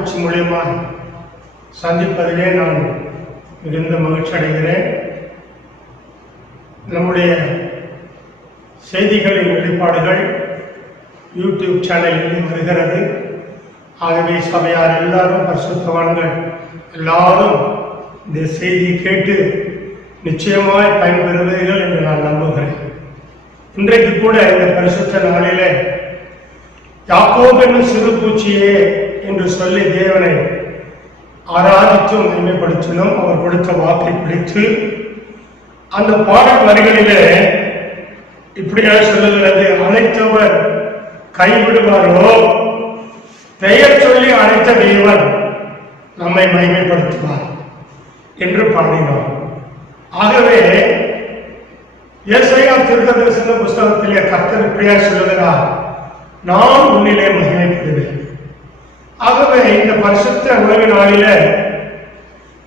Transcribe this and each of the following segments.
காட்சி மூலியமாக சந்திப்பதிலே நான் மிகுந்த மகிழ்ச்சி அடைகிறேன். நம்முடைய செய்திகளின் வெளிப்பாடுகள் யூடியூப் சேனலில் வருகிறது. ஆகவே சபையார் எல்லாரும், பரிசுத்தவான்கள் எல்லாரும் இந்த செய்தியை கேட்டு நிச்சயமாய் பயன்பெறுவீர்கள் என்று நான் நம்புகிறேன். இன்றைக்கு கூட இந்த பரிசுத்த நாளிலே யாக்கோபு என்னும் சிறு பூச்சியே என்று சொல்லி தேவனை ஆராதித்து மகிமைப்படுத்தினோம். அவர் கொடுத்த வாக்கை பிடித்து அந்த பாடல் வரிகளிலே இப்படியாக சொல்லுகிறது: அழைத்தவர் கைவிடுவாரோ? பெயர் சொல்லி அழைத்த தேவன் நம்மை மகிமைப்படுத்துவார் என்று பாடினோம். ஆகவே ஏசாயா தீர்க்கதரிசன புஸ்தகத்திலே கர்த்தர் இப்படியாக சொல்லுகிறார்: நான் உன்னிலே மகிமைப்படுவேன். ஆகவே இந்த பரிசுத்த உலக நாளில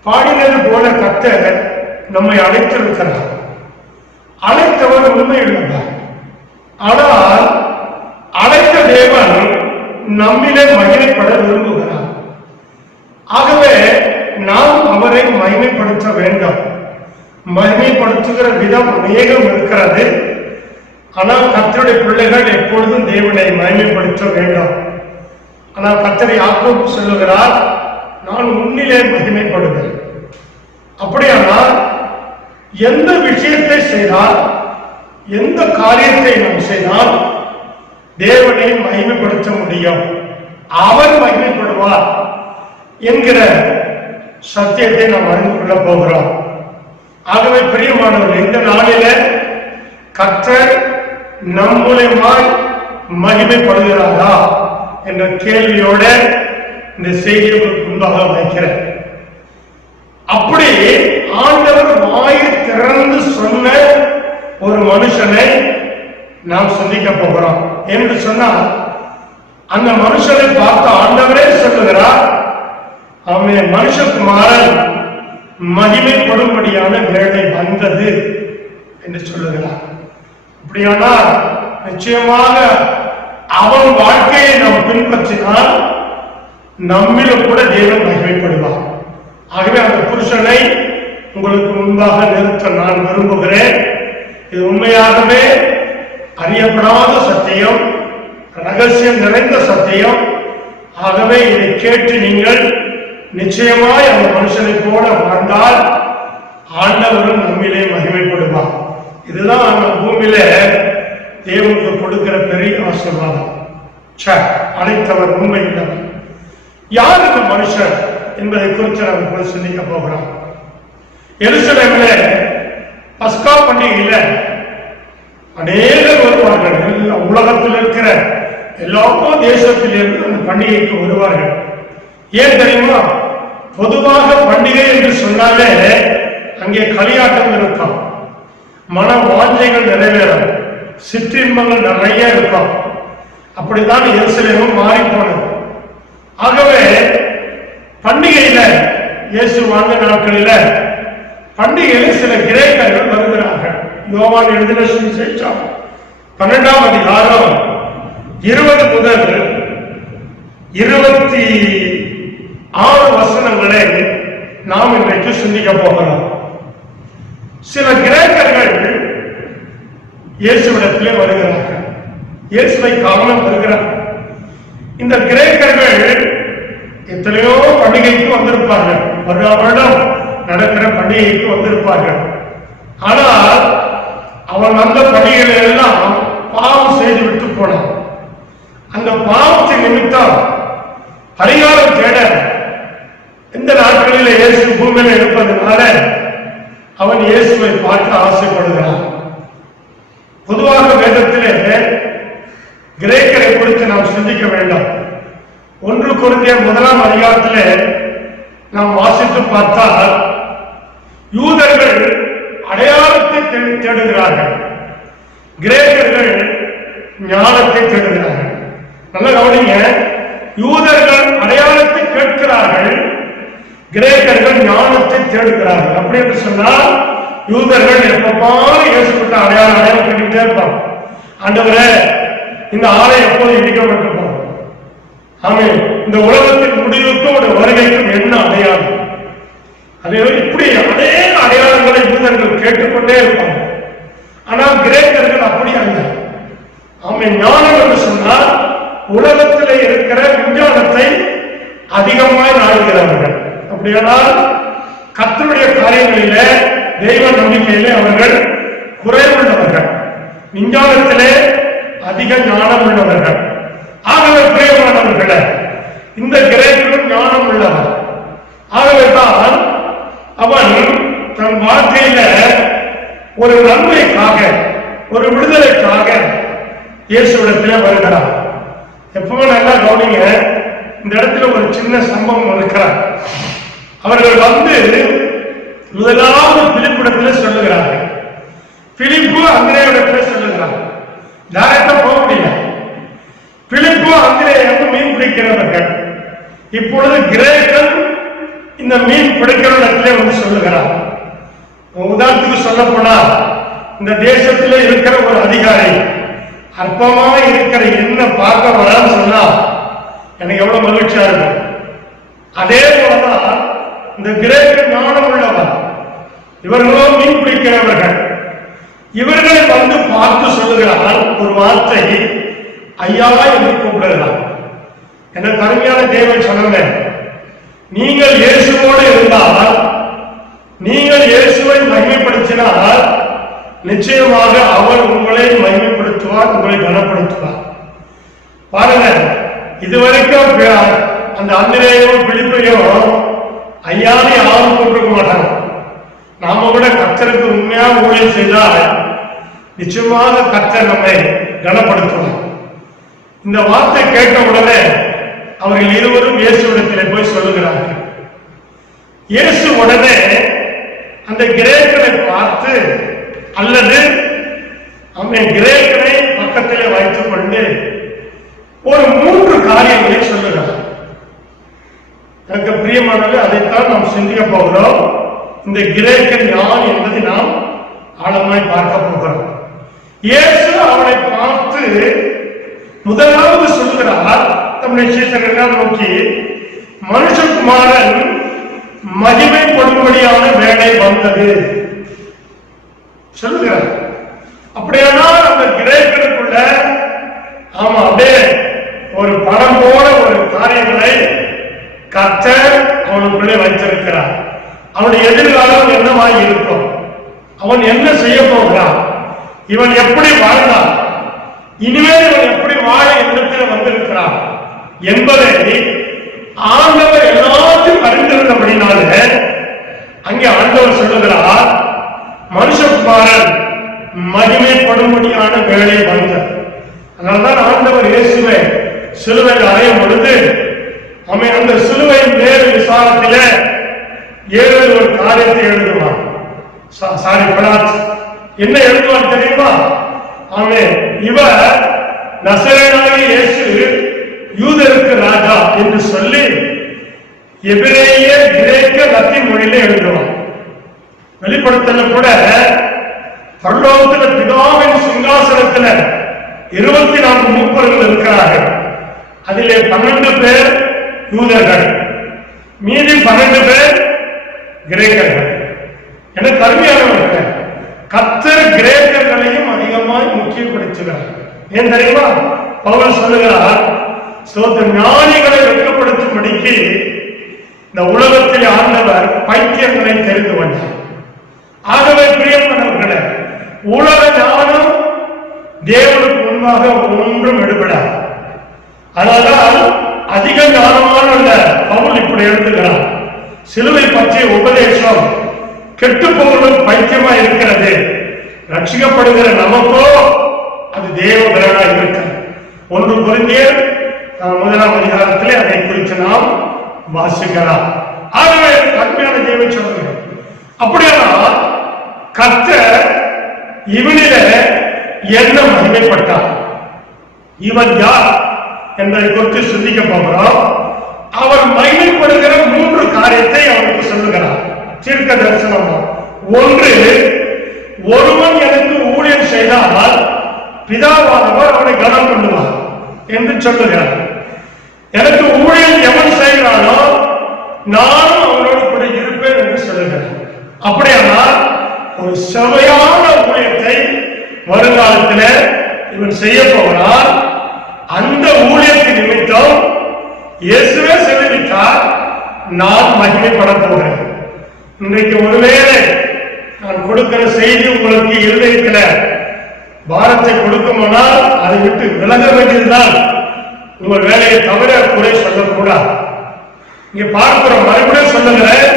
பாடினது போல கர்த்தர் நம்மை அழைத்திருக்கிறார். அழைத்தவர் உண்மையுள்ளவர். ஆனால் அழைத்த தேவன் நம்மிலே மகிமைப்பட விரும்புகிறார். ஆகவே நாம் அவரை மகிமைப்படுத்த வேண்டும். மகிமைப்படுத்துகிற விதம் அநேகம் இருக்கிறது. ஆனால் கர்த்தருடைய பிள்ளைகள் எப்பொழுதும் தேவனை மகிமைப்படுத்த வேண்டும். ஆனால் கர்த்தர் யாக்கோபு சொல்லுகிறார்: நான் உன்னிலே மகிமைப்படுவேன். அப்படியானால் எந்த விஷயத்தை செய்தால், எந்த காரியத்தை நாம் செய்தால் தேவனை மகிமைப்படுத்த முடியும், அவர் மகிமைப்படுவார் என்கிற சத்தியத்தை நாம் அறிந்து கொள்ள போகிறோம். ஆகவே பிரியமானவர்கள், இந்த நாளில கர்த்தர் நம் மூலமாய் மகிமைப்படுகிறாரா என்ற கேள்வியோட இந்த செய்தியை முன்பாக வைக்கிறேன். அப்படி ஆண்டவர் வாயை திறந்து சொன்ன ஒரு மனுஷனை நாம் சந்திக்க போகிறோம் என்று சொன்னால், அந்த மனுஷனை பார்த்து ஆண்டவரே சொல்லுகிறார்: அவன் மனுஷகுமாரன் மகிமைப்படும்படியான வேலை வந்தது என்று சொல்லுகிறார். அப்படியானால் நிச்சயமாக அவன் வாழ்க்கையை நாம் பின்பற்றினால் நம்மிலும் கூட தேவன் மகிமைப்படுவார். ஆகவே அந்த புருஷனை உங்களுக்கு முன்பாக நிறுத்த நான் விரும்புகிறேன். இது உண்மையாகவே அறியப்படாத சத்தியம், ரகசியம் நிறைந்த சத்தியம். ஆகவே இதை கேட்டு நீங்கள் நிச்சயமாய் அந்த மனுஷனை போல வாழ்ந்தால் ஆண்டவரும் நம்மிலே மகிமைப்படுவார். இதுதான் அந்த பூமியில தேவனுக்கு கொடுக்கிற பெரிய ஆசீர்வாதம். அழைத்தவர் உண்மையில்லவர். யார் இந்த மனுஷன் என்பதை குறித்து நாம் இப்போது சிந்திக்க போகிறோம். எருசலேமில பஸ்கா பண்டிகையில அநேகர் வருவார்கள். உலகத்தில் இருக்கிற எல்லா தேசத்திலிருந்து அந்த பண்டிகைக்கு வருவார்கள். ஏன் தெரியுமா? பொதுவாக பண்டிகை என்று சொன்னாலே அங்கே களியாட்டம் இருக்கும், மன வாஞ்சைகள் நிறைவேறும், சிற்றின்பங்கள் நிறைய இருக்கும். அப்படித்தான் எருசலேமும் மாறி போனது. ஆகவே பண்டிகையில, இயேசு வாழ்ந்த நாட்களில பண்டிகையில சில கிரேக்கர்கள் வருகிறார்கள். யோவான் எழுதின சுவிசேஷம் 12ஆம் அதிகாரம் 20 முதல் 26 வசனங்களை நாம் இன்றைக்கு சிந்திக்க போகிறோம். சில கிரேக்கர்கள் இயேசுவிடத்திலே வருகிறார்கள். இயேசுவை காரணம் வருகிறார்கள். இந்த கிரேக்கர்கள் எத்தனையோ பண்டிகைக்கு வந்திருப்பார்கள், வருடம் நடக்கிற பண்டிகைக்கு வந்திருப்பார்கள். ஆனால் அவன் அந்த பண்டிகைகளை எல்லாம் பாவம் செய்து விட்டு போனான். அந்த பாவத்தின் நிமித்தம் பரிகாரம் தேட இந்த நாட்களில் இயேசு பூமியில் இருப்பதனால அவன் இயேசுவை பார்க்க ஆசைப்படுகிறான். பொதுவாக வேதத்திலே கிரேக்கரை குறித்து நாம் சிந்திக்க வேண்டும். 1 கொரிந்தியர் 1ஆம் அதிகாரத்திலே நாம் வாசித்து பார்த்தால், யூதர்கள் அடையாளத்தை தேடுகிறார்கள், கிரேக்கர்கள் ஞானத்தை தேடுகிறார்கள். நல்ல கவனிங்க, யூதர்கள் அடையாளத்தை கேட்கிறார்கள், கிரேக்கர்கள் ஞானத்தை தேடுகிறார்கள். அப்படி என்று சொன்னால் யூதர்கள் எப்பப்பாலும் இயேசுவிட்ட அடையாளம் கேட்டுக்கிட்டே இருப்பாங்க. ஆண்டவரே, இந்த ஆலை எப்போது இடிக்கப்பட்டு போகும், ஆமென், இந்த உலகத்தின் முடிவுக்கும் ஒரு வருகைக்கும் என்ன அடையாளம்? அதே இப்படி அநேக அடையாளங்களை யூதர்கள் கேட்டுக்கொண்டே இருப்பாங்க. ஆனால் கிரேக்கர்கள் அப்படி அல்ல. அவன் ஞானம் என்று சொன்னால் உலகத்திலே இருக்கிற விஞ்ஞானத்தை அதிகமாய் நாடுகிறார்கள். அப்படியானால் கர்த்தருடைய காரியங்களிலே தெய்வ நம்பிக்கையிலே அவர்கள் குறைவுள்ளவர்கள், விஞ்ஞானத்திலே அதிக ஞானம் உள்ளவர்கள். ஆகவே பிரியமானவர்களே, இந்த கிரேக்கரும் ஞானம் உள்ளவர். ஆகவேதான் அவன் தன் வாழ்க்கையில ஒரு நன்மைக்காக, ஒரு விடுதலைக்காக இயேசுவிடத்திலே வருகிறார். எப்பவும் நல்லா கவனிங்க, இந்த இடத்துல ஒரு சின்ன சம்பவம் இருக்கிறார். அவர்கள் வந்து முதலாவது பிலிப்பிடத்தில் சொல்லுகிறார்கள். பிலிப்பு அந்திரேயிடத்தில் சொல்லுகிறார். டைரக்டா போக முடியல. பிலிப்பு அந்திரேயர் மீன் பிடிக்கிறவர்கள். இப்பொழுது கிரேக்கன் இந்த மீன் பிடிக்கிறவர்களிடத்திலே வந்து சொல்லுகிறார். உதாரணத்துக்கு சொல்லப்போனா, இந்த தேசத்திலே இருக்கிற ஒரு அதிகாரி அற்பமா இருக்கிற என்ன பார்க்க வரான்னு சொன்னா எனக்கு எவ்வளவு மகிழ்ச்சியா இருக்கும். அதே போலதான் இந்த கிரேக்க ஞானம் உள்ளவர், இவர்களோ மீன் பிடிக்கிறவர்கள். இவர்களை வந்து பார்த்து சொல்லுகிறார் ஒரு வார்த்தை, ஐயா என்று கூப்பிடுகிறார். எனக்கு அருமையான தேவன் சொன்னேன், நீங்கள் இயேசுவோடு இருந்தால், நீங்கள் இயேசுவை மகிமைப்படுத்தினால் நிச்சயமாக அவர் உங்களை மகிமைப்படுத்துவார், உங்களை கனப்படுத்துவார். பாருங்க, இதுவரைக்கும் அந்த அந்திரேயோ பிலிப்பையோ ஐயாவை யாரும் கூப்பிட மாட்டாங்க. நாம கூட கர்த்தருக்கு உண்மையாக ஊழியம் செய்தால் நிச்சயமாக கர்த்தர் நம்மை கனப்படுத்துவார். இந்த வார்த்தை கேட்ட உடனே அவர்கள் இருவரும் இயேசுவிடத்திலே போய் சொல்லுகிறார்கள். இயேசு உடனே அந்த கிரேக்கனை பார்த்து, அல்லது அவன் கிரேக்கனை பக்கத்திலே வைத்துக் கொண்டு ஒரு 3 காரியங்களை சொல்லுகிறார். எனக்கு பிரியமானது, அதைத்தான் நாம் சிந்திக்க போகிறோம். இந்த கிரேக்கன் யார் என்பதை நாம் ஆழமாய் பார்க்க போகிறோம். இயேசு அவனை பார்த்து முதலாவது சொல்லுகிறார், தம்முடைய சீசர்கள் நோக்கி, மனுஷகுமாரன் மகிமைப்படும்படியான வேலை வந்தது சொல்லுகிறார். அப்படியானால் அந்த கிரேக்கனுக்குள்ள ஆமா அப்படியே ஒரு படம் போல ஒரு காரியங்களை கர்த்தர் அவனுக்குள்ளே வைத்திருக்கிறார். அவனுடைய எதிர்காலம் என்னவாய் இருக்கும், அவன் என்ன செய்ய போகிறான், இவன் எப்படி வாழ்ந்தான், இனிமேல் இவன் எப்படி வாழ எண்ணத்தில் வந்திருக்கிறான் என்பதை ஆண்டவர் எல்லாத்தையும் அறிந்திருந்தபடினாலே அங்கே ஆண்டவர் சொல்லுகிறார், மனுஷகுமாரன் மகிமைப்படும்படியான வேலை வந்தது. அதனால்தான் ஆண்டவர் இயேசுவை சிலுவையில் அறையும் பொழுது அவன் அந்த சிலுவையின் மேல் விசாரத்தில 7 ஒரு காரியத்தை எழுதுவான். என்ன எழுதுவான் தெரியுமா? அவன் இவர் நசரேயனாகிய இயேசு யூதருக்கு ராஜா என்று சொல்லி எபிரேய, கிரேக்க, லத்தீன் மொழியில எழுதுவான். வெளிப்படுத்தல கூட பரலோகத்துல பிதாவின் சிங்காசனத்துல 24 மூப்பர்கள் இருக்கிறார்கள். அதிலே 12 பேர் யூதர்கள், மீதி 12 பேர் கிரேக்கர்கள். எனக்கு அருமையானவர்கள், கர்த்தர் கிரேக்கர்களையும் அதிகமாய் முக்கியப்படுத்துகிறார். ஏன் தெரியுமா? பவுல் சொல்லுகிறார், ஞானிகளை வெட்கப்படுத்தும்படிக்கு இந்த உலகத்தில் ஆண்டவர் பைத்தியங்களை தெரிந்து கொண்டார். ஆகவே பிரியமானவர்களே, உலக ஞானம் தேவனுக்கு முன்பாக ஒன்றும் எடுபடாது. அதனால் அதிக ஞானமான பவுல் இப்படி எழுதுகிறார், சிலுவை பற்றிய உபதேசம் கெட்டு போவதும் பைத்தியமா இருக்கிறது, ரட்சிக்கப்படுகிற நமக்கோ அது தேவ பலனாக இருக்கிறது. 1 கொரிந்தியர் 1ஆம் அதிகாரத்திலே அதை குறித்து நாம் வாசிக்கலாம். ஆகவே கற்பனையான தேவை சொல்லுங்கள். அப்படியானால் கர்த்தர் இவனில என்ன மகிமைப்பட்டார், இவன் யார் என்பதை குறித்து சிந்திக்க போகிறோம். அவர் மகிமைப்படுகிற 3 காரியத்தை அவனுக்கு சொல்லுகிறார். தீர்க்க தரிசனம். 1, ஒருவன் எனக்கு ஊழியம் செய்தால் பிதாவானவர் அவனை கனம் பண்ணுவார் என்று சொல்லுகிறார். எனக்கு ஊழியம் எவன் செய்கிறானோ நானும் அவனோடு கூட இருப்பேன் என்று சொல்லுகிறேன். அப்படியானால் ஒரு செவையான ஊழியத்தை வருங்காலத்தில் இவன் செய்ய போகிறான். அந்த ஊழியத்தின் நிமித்தம் இயேசுவே செலவிட்டார், நான் மகிமைப்பட போகிறேன். இன்றைக்கு ஒருவேளை நான் கொடுக்கிற செய்தி உங்களுக்கு இருதயத்தில் பாரத்தை கொடுக்குமானால் அதை விட்டு விலக வேண்டியதுதான். உங்கள் வேலையை தவிர குறை சொல்லக்கூடாது. இங்க பார்க்கிறோம், மறுபடியும் சொல்லுகிறேன்,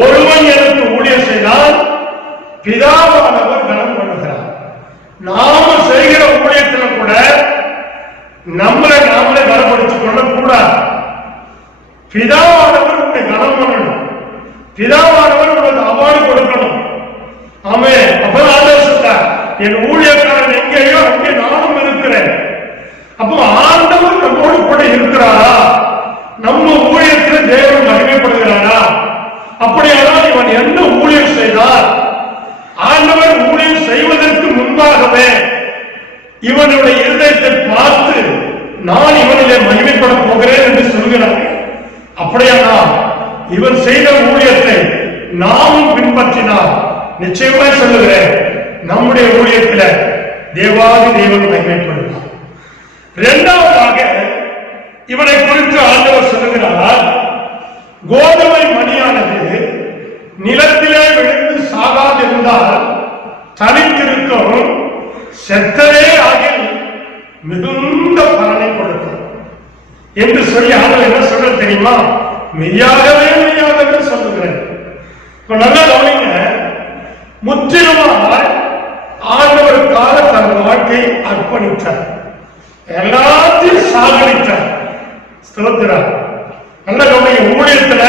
ஒருவன் எனக்கு ஊழியம் செய்தால் பிதாவானவர் கனம் பண்ணுகிறார். நாம செய்கிற ஊழியத்தில் கூட நம்மளை நாமளே கனப்படுத்திக் கொள்ள கூடாது. பிதாவானவர் உங்களை கனம் பண்ணணும், பிதாவானவர் உங்களுக்கு அவார்டு கொடுக்கணும். ஆமே, அப்பதான் ஆண்டவர் சொல்றார், என் ஊழியக்காரன் எங்கேயோ அங்கே நானும் இருக்கிறேன். அப்போ ஆண்டவர் நம்மோடு கூட இருக்கிறாரா? நம்ம ஊழியத்தில் தேவன் மகிமைப்படுகிறாரா? அப்படியானால் இவன் என்ன ஊழியம் செய்தார்? ஆண்டவர் ஊழியம் செய்வதற்கு முன்பாகவே இவனுடைய இருதயத்தை பார்த்து நான் இவனிலே மகிமைப்பட போகிறேன் என்று சொல்கிறார். அப்படியானால் இவன் செய்த ஊழியத்தை நாமும் பின்பற்றினால் நிச்சயமாய் சொல்லுகிறேன், நம்முடைய ஊழியத்தில் தேவாதி தேவன் மகிமைப்படுவார். இரண்டாவதாக இவனை குறித்து ஆண்டவர் சொல்லுகிறார், கோதுமை மணியானது நிலத்திலே விழுந்து சாகாதிருந்தால் தனித்திருக்கும், செத்தவே ஆகில் மிகுந்த பலனை கொடுக்கும் என்று சொல்லி ஆண்டவர் என்ன சொல்ல தெரியுமா? மெய்யாகவே மெய்யாகவே சொல்லுகிறேன். நல்லா கவனிங்க, முற்றிலுமாக ஆண்டவருக்காக தன் வாழ்க்கை அர்ப்பணித்தார், எல்லாத்தையும் சாகடித்தார். ஸ்தோத்திரம். நல்ல கவனிங்க, ஊழியத்துல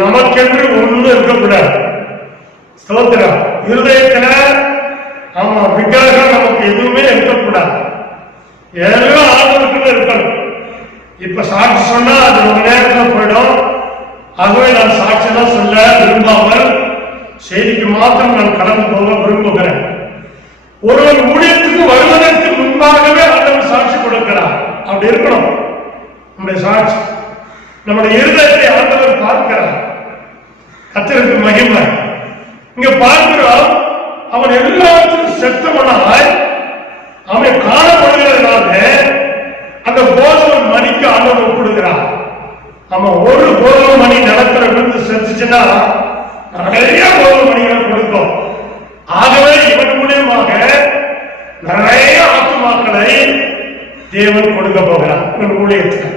நமக்கென்று ஒண்ணு இருக்கக்கூடாது. ஸ்தோத்திரம். இருதயத்துல ஆமா விக்கிரகம் நமக்கு எதுவுமே இருக்கக்கூடாது, எல்லாம் ஆண்டவருக்குள்ள இருக்கணும். இப்ப சாட்சி சொன்னா அது ரொம்ப நேரத்தில் போயிடும். ஆகவே நான் சாட்சியெல்லாம் சொல்ல விரும்பாமல் செய்திக்கு மாத்திரம் நான் கடந்து போக விரும்புகிறேன். ஒருவன் ஊழியத்துக்கு வருவதற்கு முன்பாகவே ஆண்டவர் சாட்சி கொடுக்கிறார். அப்படி இருக்கணும் நம்முடைய சாட்சி. நம்முடைய இருதயத்தை ஆண்டவர் பார்க்கிறார். கர்த்தருக்கு மகிமை. இங்க பார்க்கிறோம், அவன் எல்லாத்தையும் செத்தவனாய் அவன் காணப்படுகிறதுனால அந்த கோதுமை மணிக்கு ஆண்டவர் ஒப்பிடுகிறார். அவன் ஒரு கோதுமை மணி நிலத்துல விழுந்து செத்துச்சுன்னா நிறைய கோதுமை மணிகளை கொடுக்கும். ஆகவே இவன் மூலியமாக நிறைய ஆத்துமாக்களை தேவன் கொடுக்க போகிறார் இவன் ஊழியத்தில்.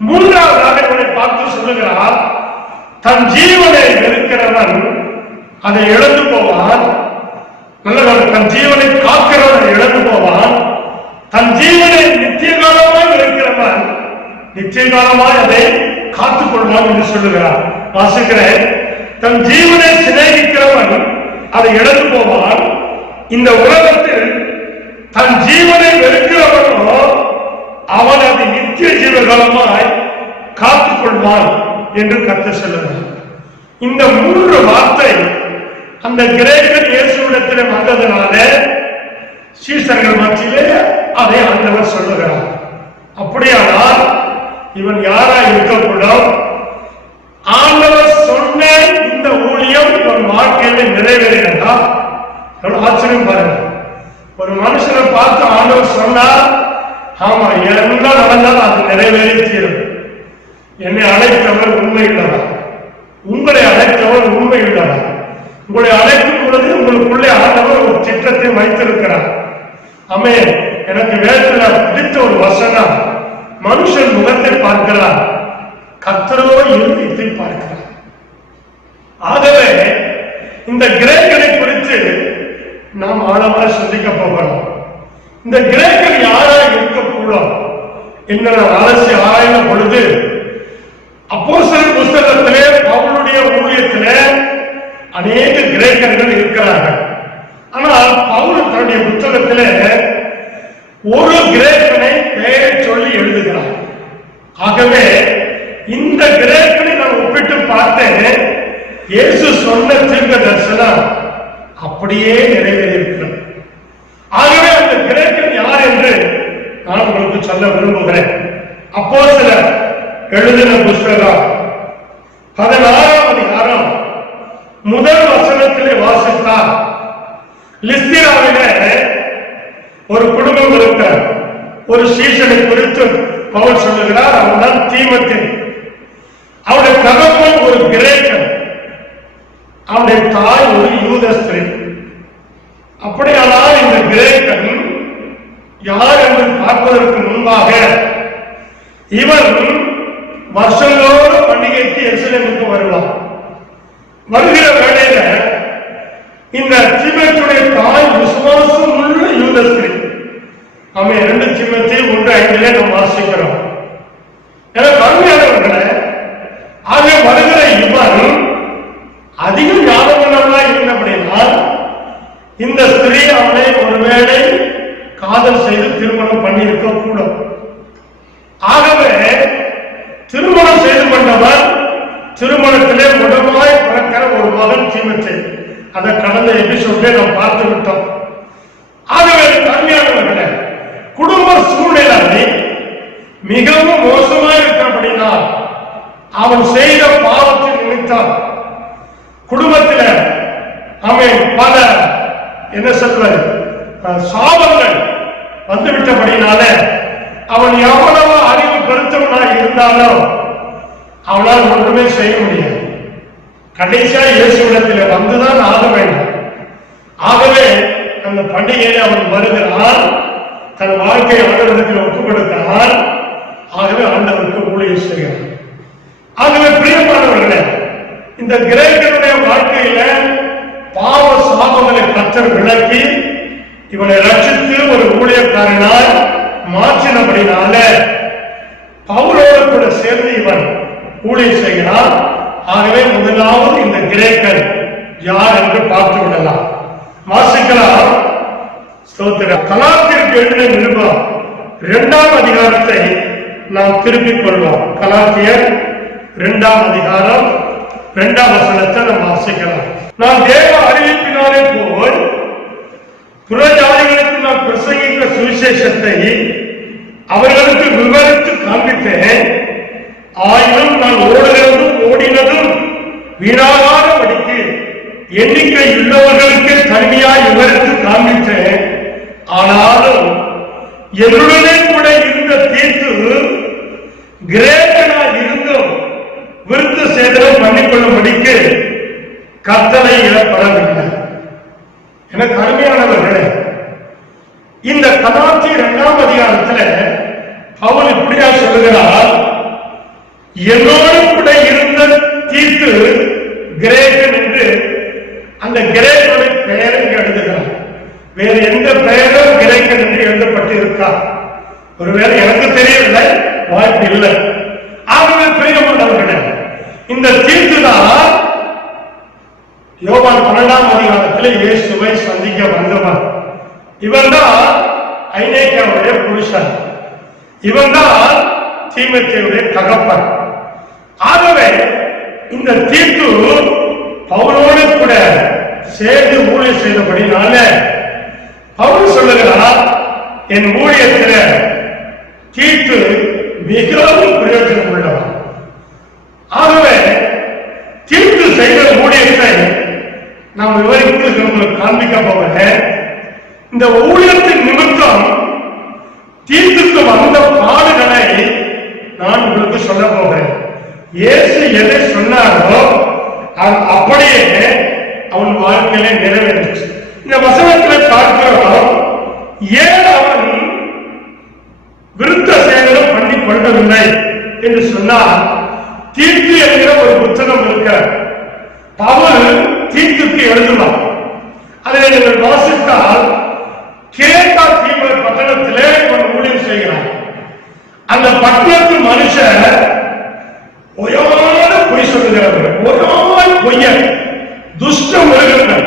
மூன்றாவதாக இவனை பார்த்து சொல்லுகிறார், தன் ஜீவனை வெறுக்கிறவன் அதை இழந்து போவான். நல்லவன் தன் ஜீவனை காக்கிறவன் இழந்து போவான். தன் ஜீவனை நித்திய காலமாய் இருக்கிறவன் நித்திய காலமாய் அதை காத்துக் கொள்வான் என்று சொல்லுகிறார். வாசிக்கிறேன், தன் ஜீவனை சிநேகிக்கிறவன் அதை இழந்து போவான். இந்த உலகத்தில் தன் ஜீவனை வெறுக்கிறவனோ அவன் அதை நித்திய ஜீவகாலமாய் காத்துக் கொள்வான் என்று கர்த்தர் சொல்லுகிறார். இந்த மூன்று வார்த்தை அந்த கிரேக்கர் இயேசுவிடத்தில் வந்ததனால சீசர்கள் மத்தியிலே அதை ஆண்டவர் சொல்லுகிறார். அப்படியானால் இவன் யாரா இருக்கக்கூடும்? ஆண்டவர் சொன்ன இந்த ஊழியம் இவன் வாழ்க்கையில நிறைவேறினதா? எவ்வளவு ஆச்சரியம் பாருங்க. ஒரு மனுஷனை பார்த்து ஆண்டவர் சொன்னா, ஆமா என்ன நடந்தாலும் அது நிறைவேறி தீரும். என்னை அழைத்தவர் உண்மை உள்ளவர், உங்களை அழைத்தவர் உண்மை உள்ளவர். உங்களை அழைக்கும் பொழுது உங்களுக்குள்ளே ஆண்டவர் ஒரு திட்டத்தை வைத்திருக்கிறார். அமே, எனக்கு வேதத்துல பிடித்த ஒரு வசனம், மனுஷன் முகத்தை பார்க்கிறார், கர்த்தரோ இருதயத்தை பார்க்கிறார். ஆகவே இந்த கிரேக்கனை குறித்து நாம் ஆழமாக சிந்திக்க போகிறோம். இந்த கிரேக்கன் யாராக இருக்கக்கூடும் என்று நான் அலசி ஆராய்ந்த பொழுது, அப்போஸ்தலர் புஸ்தகத்திலே பவுலுடைய ஊழியத்திலே அநேக கிரேக்கர்கள் இருக்கிறார்கள். ஆனால் பவுல் தன்னுடைய புத்தகத்திலே ஒரு கிரேக்கனை பெயரை சொல்லி எழுதுகிறார். ஆகவே இந்த கிரேக்கனை நான் ஒப்பிட்டு பார்த்தேன். இயேசு சொன்ன தீர்க்க தரிசனம் அப்படியே நிறைவேறியிருக்கிறது. ஆகவே அந்த கிரேக்கன் யார் என்று நான் உங்களுக்கு சொல்ல விரும்புகிறேன். அப்போ எழுதின புஸ்தகம் 16ஆம் அதிகாரம் முதல் வசனத்திலே வாசித்தார். லிஸ்திராவிலே ஒரு குடும்பம் இருக்க ஒரு சீசனை குறித்து பவுல் சொல்லுகிறார். அவன்தான் தீமோத்தேயு. அவருடைய தகப்பன் ஒரு கிரேக்கன், அவருடைய தாய் ஒரு யூத ஸ்திரீ. அப்படியானால் இந்த கிரேக்கன் யார் என்று பார்ப்பதற்கு முன்பாக இவன் வருஷங்களோடு பண்டிகைக்கு எருசலேமுக்கு வருவான். வருகிற வேளையில இந்த தீமோத்தேயுடைய தாய் விசுவாசம் உள்ள யூத ஸ்திரீ. அவன் 2 தீமோத்தேயு 1:5 நாம் வாசிக்கிறோம். எனக்கு அருமையானவர்களே, ஆகவே வருகிற இவன் அதிகம் ஞாபகங்களா இருந்தபடினால் இந்த ஸ்திரீ அவனை ஒருவேளை காதல் செய்து திருமணம் பண்ணியிருக்க கூடும். ஆகவே திருமணம் செய்து கொண்டவர் திருமணத்திலே உடமாய் பிறக்கிற ஒரு மகன் தீமோத்தேயு. அதை கடந்த எபிசோட்ல நாம் பார்த்து விட்டோம். ஆகவே கல்வியானவர்களே, குடும்ப சூழ்நிலை மிகவும் மோசமாக இருக்கிறபடினால் அவன் செய்த பாவத்தின் நிமித்தம் குடும்பத்தில அவன் பல என்ன சொல்வது சாபங்கள் வந்துவிட்டபடினால அவன் எவ்வளவு அறிவு பெருத்தவனாக இருந்தாலும் அவனால் ஒன்றுமே செய்ய முடியாது. கடைசியா இயேசுவிடத்தில் வந்துதான் ஆக வேண்டும். ஆகவே அந்த பண்டிகையில அவன் வருகிறான், தன் வாழ்க்கையை ஆண்டவரிடத்தில் ஒப்புக் கொடுக்கிறான். ஆகவே ஆண்டவருக்கு ஊழியம் செய்கிறான். ஆகவே பிரியமானவர்களே, இந்த கிரேக்கனுடைய வாழ்க்கையில பாவ சாபங்களை கர்த்தர் விளக்கி இவனை ரட்சித்து ஒரு ஊழியக்காரனாய் மாற்றினபடினால பவுலோடு கூட சேர்ந்து இவன் ஊழியம் செய்கிறான். ஆகவே முதலாவது இந்த கிரேக்கன் யார் என்று பார்த்து விடலாம். வாசிக்கலாம். கலாத்தியருக்கு எழுதின நிருபம் 2ஆம் அதிகாரத்தை நாம் திருப்பிக் கொள்வோம். கலாத்தியர் 2ஆம் அதிகாரம் 2ஆம் வசனத்தை நாம் வாசிக்கலாம். நான் தேவ அறிவிப்பினாலே போல் புறஜாதிகளுக்கு நான் பிரசங்கித்த சுவிசேஷத்தை அவர்களுக்கு விவரித்து காண்பித்தேன். ஆயினும் நான் ஓடினதும் வீணாகாதபடிக்கு எண்ணிக்கை உள்ளவர்களுக்கு தனியாய் விவரித்து காண்பித்தேன். ஆனாலும் என்னுடனே கூட இருந்த தீத்து கிரேக்கனாய் இருந்தும் விருத்த சேதனம் பண்ணிக்கொள்ளும்படிக்கு கர்த்தரை இழப்படவில்லை. எனக்கு அருமையானவர்களே, இந்த கலாத்தியர் 2ஆம் அதிகாரத்தில் பவுல் இப்படியா சொல்லுகிறார், என்னோடு கூட இருந்த தீத்து கிரேக்கன் என்று அந்த கிரேக்கனுடைய பெயரை எழுதுகிறார். வேறு எந்த பெயரும் கிரேக்கன் என்று எழுதப்பட்டிருக்கா? ஒருவேளை எனக்கு தெரியவில்லை, வாய்ப்பு இல்லை. ஆகவே பிரியமானவர்களே, இந்த தீத்து தான் யோவான் 12ஆம் அதிகாரத்தில் இயேசுவை சந்திக்க வந்தவர். இவன் தான் ஐநேக்கியாவுடைய புருஷன். இவன் தான் தீமோத்தேயுடைய தகப்பன். ஆகவே இந்த தீத்து பவுலோடு கூட சேர்ந்து ஊழியம் செய்தபடினால பவுல் சொல்லுகிறார், என் ஊழியத்தில் தீத்து மிகவும் பிரயோஜனம் உள்ளவர். ஆகவே தீத்து செய்த ஊழியத்தை நாம் விவரித்து உங்களுக்கு காண்பிக்க போகிறேன். இந்த ஊழியத்தின் நிமித்தம் தீத்துக்கு வந்த பாடுகளை நான் உங்களுக்கு சொல்ல போகிறேன். இயேசு எதை சொன்னாரோ அப்படியே அவன் வாழ்க்கையிலே நிறைவேறிச்சு. இந்த வசனத்தில் பார்க்கிறோம், ஏன் அவன் விருத்த சேதனம் பண்ணி கொள்ளவில்லை என்று சொன்னால், தீத்து என்கிற ஒரு புத்தகம் இருக்க பவுல் தீத்துக்கு எழுதுவார். அதை நீங்கள் வாசித்தால் கிரேத்தா தீவு பட்டணத்திலே இவன் ஊழியம் செய்கிறான். அந்த பட்டணத்து மனுஷன் பொய்யான பொய் சொல்லுகிறவர்கள், பொய்யான பொய்யன், துஷ்ட மிருகங்கள்,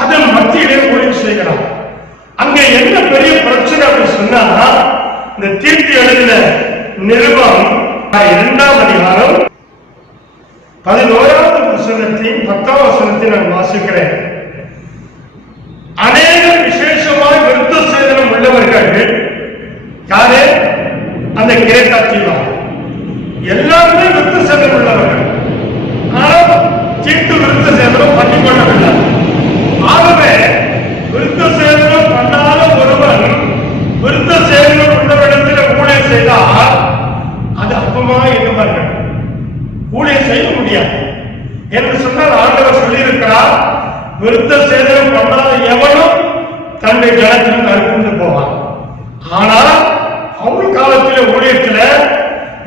அதன் மத்தியிலே ஊழியம் செய்கிறான். அங்க என்ன பெரிய பிரச்சனை அப்படின்னு சொன்னா, இந்த தீத்து எழுதின நிருபம் 2ஆம் அதிகாரம் 11ஆவது வசனத்தையும் 10ஆம் வசனத்தையும் நான் வாசிக்கிறேன். அநேக விசேஷமாய் விருத்த சேதனம் உள்ளவர்கள் யாரே? அந்த கிரேத்தா தீவா. தன்னை ஜனத்திற்கு அனுப்பிட்டு போவான். ஆனால் பவுல் காலத்தில் ஊழியத்தில்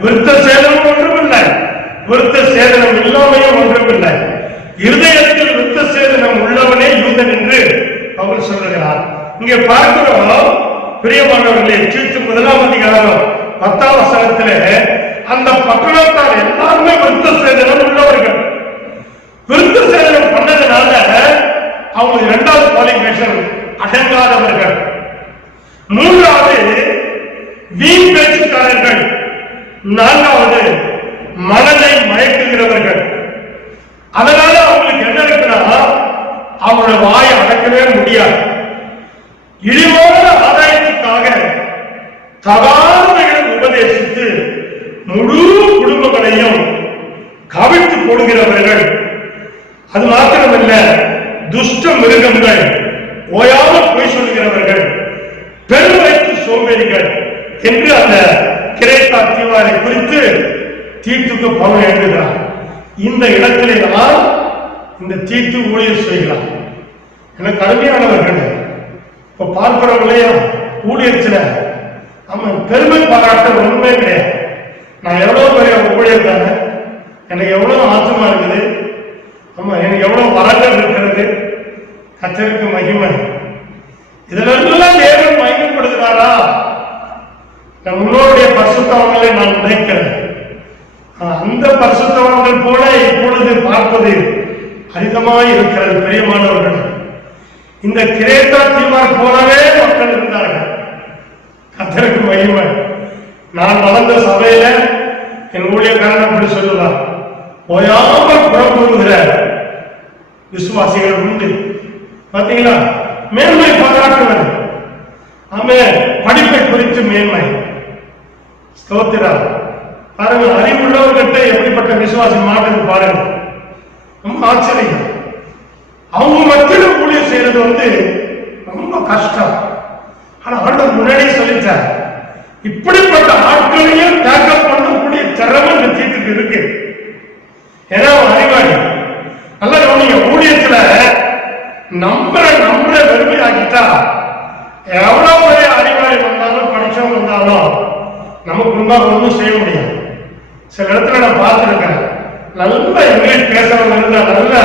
விருத்த சேதனம் ஒன்றுமில்லை, விருத்த சேதனம் இல்லாமையும் ஒன்றுமில்லை. இருதயத்தில் விருத்த சேதனம் உள்ளவனே யூதன் என்று பவுல் சொல்லுகிறார். இங்கே பார்க்கிறோம் பிரியமானவர்களே, தீத்து 1ஆம் அதிகாரம் 10ஆம் வசனத்திலே அந்த பட்டணத்தார் எல்லாருமே விருத்த சேதனம் உள்ளவர்கள். விருத்த சேதனம் பண்ணதுனால அவங்க 2வது குவாலிஃபிகேஷன் அடங்காதவர்கள். 3வது வீண் பேச்சுக்காரர்கள். 4வது மனதை மயக்குகிறவர்கள். அதனால அவங்களுக்கு என்ன இருக்குன்னா அவங்களோட வாயை அடக்கவே முடியாது. இழிவான ஆதாயத்துக்காக தகாதவைகளை உபதேசித்து முழு குடும்பங்களையும் கவிழ்த்து போடுகிறவர்கள். அது மாத்திரமல்ல, துஷ்ட மிருகங்கள், ஓயாமல் பொய் சொல்கிறவர்கள், பெருமைக்கு சோம்பேறிகள் என்று அந்த கிரேத்தா தீவாரை குறித்து தீத்துக்கு பவுல் எழுதுகிறார். இந்த இடத்திலே தான் இந்த தீத்து ஊழியர் செய்கிறார். எனக்கு அருமையானவர்கள், இப்ப பார்க்கிறோம் இல்லையா ஊழியத்துல அவன் பெருமை பாராட்ட ஒண்ணுமே கிடையாது. நான் எவ்வளவு பெரிய ஊழியர்தானே, எனக்கு எவ்வளவு ஆச்சரியமா இருக்குது, ஆமா எனக்கு எவ்வளவு வரங்கள் இருக்கிறது, கர்த்தருக்கு மகிமை. இதெல்லாம் தேவன் மகிமைப்படுகிறாரா? நம்மளுடைய பரிசுத்தவங்களை நான் நினைக்கிறேன். அந்த பரிசுத்தவங்கள் போல இப்பொழுது பார்ப்பது அரிதமாய் இருக்கிறது. பிரியமானவர்கள், இந்த கிரேத்தா தீவார் போலவே மக்கள் இருந்தார்கள். கர்த்தருக்கு மகிமை. நான் வளர்ந்த சபையில என் ஊழியக்காரன் அப்படி சொல்லுவார், ஓயாமல் புறப்படுகிற விசுவாசிகள் உண்டு. பாத்தீங்களா, மேன்மை பாராட்டுவது. ஆமே, படிப்பை குறித்து மேன்மை. ஸ்தோத்திரம். பாருங்க, அறிவுள்ளவர்கிட்ட எப்படிப்பட்ட விசுவாசி மாட்டது பாருங்க, ரொம்ப ஆச்சரியம். அவங்க மத்தியில் ஊழியர் செய்யறது ரொம்ப கஷ்டம். ஆனா ஆண்டவர் முன்னாடியே சொல்லிட்டார், இப்படிப்பட்ட ஆட்களையும் டேக்கப் பண்ணக்கூடிய திறமை இந்த தீட்டுக்கு இருக்கு. ஏன்னா அறிவாளி. நல்லா கவனிங்க, ஊழியத்துல நம்மளை வெறுமையாக்கிட்டா எவ்வளவு பெரிய அறிவாளி வந்தாலும் படிச்சவங்க வந்தாலும் நமக்கு முன்பாக ஒன்றும் செய்ய முடியாது. சில இடத்துல நான் பார்த்துருக்கேன், நல்ல இங்கிலீஷ் பேசுறவங்க இருந்தா, நல்ல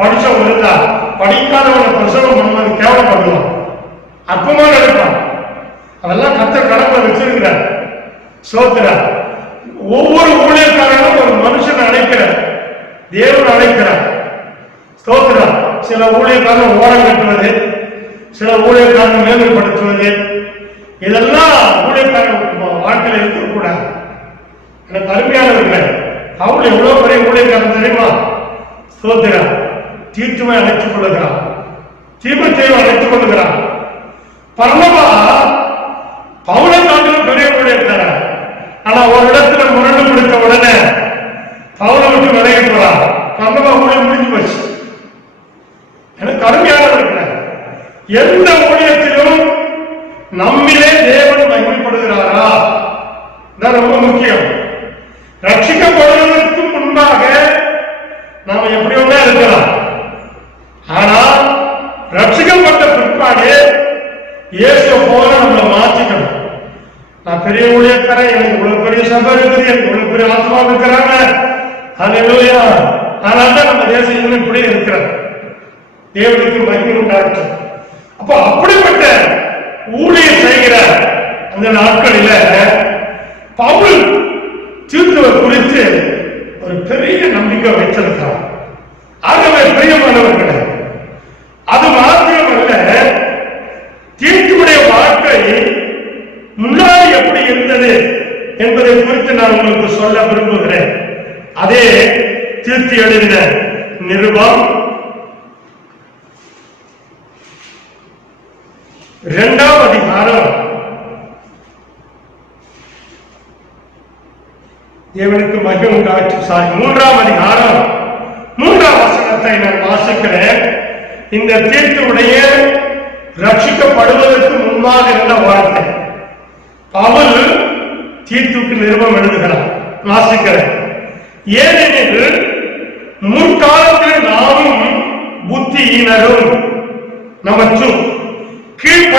படிச்சவங்க இருந்தா, படிக்காதவங்க பிரசவம் பண்ணுவது கேவலப்படுவோம், அற்பமா நினைப்பான். அதெல்லாம் கர்த்தர் கடமை வச்சிருக்கிறார். சோத்திரா. ஒவ்வொரு ஊழியக்காரனும் ஒரு மனுஷன் அழைக்கிறார், தேவன் அழைக்கிறார். ஸ்தோத்திரா. சில ஊழியக்காரன் ஓரம் கட்டுவது, சில ஊழியக்காரன் மேன்மைப்படுத்துவது, இதெல்லாம் ஊழியக்காரன் வாழ்க்கையில் இருக்கக்கூடாது. எனக்கு அருமையானவர்கள், அவள் எவ்வளவு பெரிய ஊழியக்காரன் தெரியுமா? ஸ்தோத்திரா. தீட்டுமை அழைத்துக் கொள்ளுகிறான், தீமத்தையும் அழைத்துக் கொள்ளுகிறான். பரலவா பவுலை காட்டிலும் பெரிய ஊழியக்காரன். ஆனா ஒரு இடத்துல முரண்டு பிடித்த உடனே பவுலை விட்டு விலகி போறான். பரலவா ஊழியம் முடிஞ்சு போச்சு. எனக்கு அருமையானவர்கள், எந்த ஊழியத்திலும் நம்மிலே தேவன் மகிமைப்படுகிறாரா? தான் ரொம்ப முக்கியம். ரட்சிக்கப்படுவதற்கு முன்பாக நாம எப்படி ஒன்றா இருக்கலாம். ஆனால் ரட்சிக்கப்பட்ட பிற்பாடு இயேசு போல நம்மளை மாற்றிக்கணும். நான் பெரிய ஊழியக்காரன், எனக்கு இவ்வளவு பெரிய சபை இருக்குது, எனக்கு இவ்வளவு பெரிய ஆத்மா இருக்கிறாங்க, அல்லேலூயா. ஆனால் தான் நம்ம தேசம் இன்னும் இப்படி இருக்கிறார். தேவனுக்கு மகிமை உண்டாகட்டும். அப்ப அப்படிப்பட்ட ஊழியம் செய்கிற அந்த நாட்களில பவுல் தீத்துவை குறித்து ஒரு பெரிய நம்பிக்கை வைத்திருக்கிறார். ஆகவே பிரியமானவர்களே, அது மாத்திரமல்ல, தீத்துடைய வாழ்க்கை முன்னாடி எப்படி இருந்தது என்பதை குறித்து நான் உங்களுக்கு சொல்ல விரும்புகிறேன். அதே தீர்த்து எழுதின நிருபம் 2ஆம் அதிகாரம் தேவனுக்கு மகிமை உண்டாகட்டும். 3ஆம் அதிகாரம் 3ஆம் வசனத்தை நான் வாசிக்கிறேன். இந்த தீர்த்துடைய ரட்சிக்கப்படுவதற்கு முன்பாக இருந்த வாழ்க்கை பவுல் தீத்துக்கு நிருபம் எழுதுகிறார். வாசிக்கிறேன். ஏனெனில் முற்காலத்தில் நாமும் புத்தியினரும் நமக்கும் கீழ்ப்படியாதவர்களும்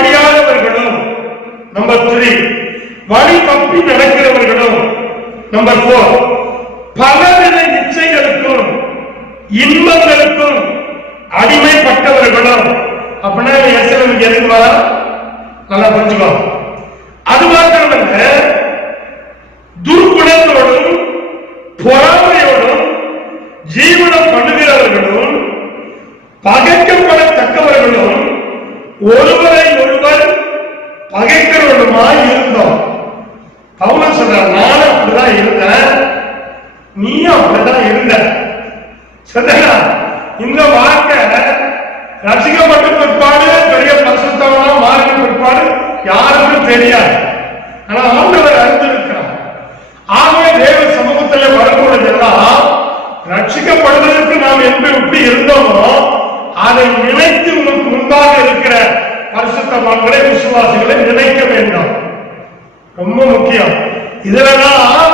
வழி தப்பி நடக்கிறவர்களும். நம்பர் 4, பலவித இச்சைகளுக்கும் இன்பங்களுக்கும் அடிமைப்பட்டவர்களும். அப்படின்னா எஸ்எல்எம்க்கு எதுக்கு வர நல்லா புரிஞ்சுக்கோ. அது மாத்திரமல்ல, துர்குணத்தோடும் பொறாமையோடும் ஜீவனம் பண்ணுகிறவர்களும் பகைக்கப்படத்தக்கவர்களும் ஒருவரை ஒருவர் பகைக்கிறவர்களுமாய் இருந்தோம். பவுல் சொல்றார், நானும் அப்படிதான் இருந்தேன், நீயும் அப்படிதான் இருந்த. சரியா? இந்த வாழ்க்கை ரசிக்கப்பட்ட பிற்பாடு பெரிய பரிசுத்தமான மாறின பிற்பாடு யாருக்கும் தெரியாது. ஆனா ஆண்டவர் அறிந்திருக்கிறார். ஆகவே தேவ சமூகத்தில் வரக்கூடியதெல்லாம் ரட்சிக்கப்படுவதற்கு நாம் எப்படி இருந்தோமோ அதை நினைத்து உங்களுக்கு முன்பாக இருக்கிற பரிசுத்தவான்களை விசுவாசிகளை நினைக்க வேண்டும். ரொம்ப முக்கியம். இதுலதான்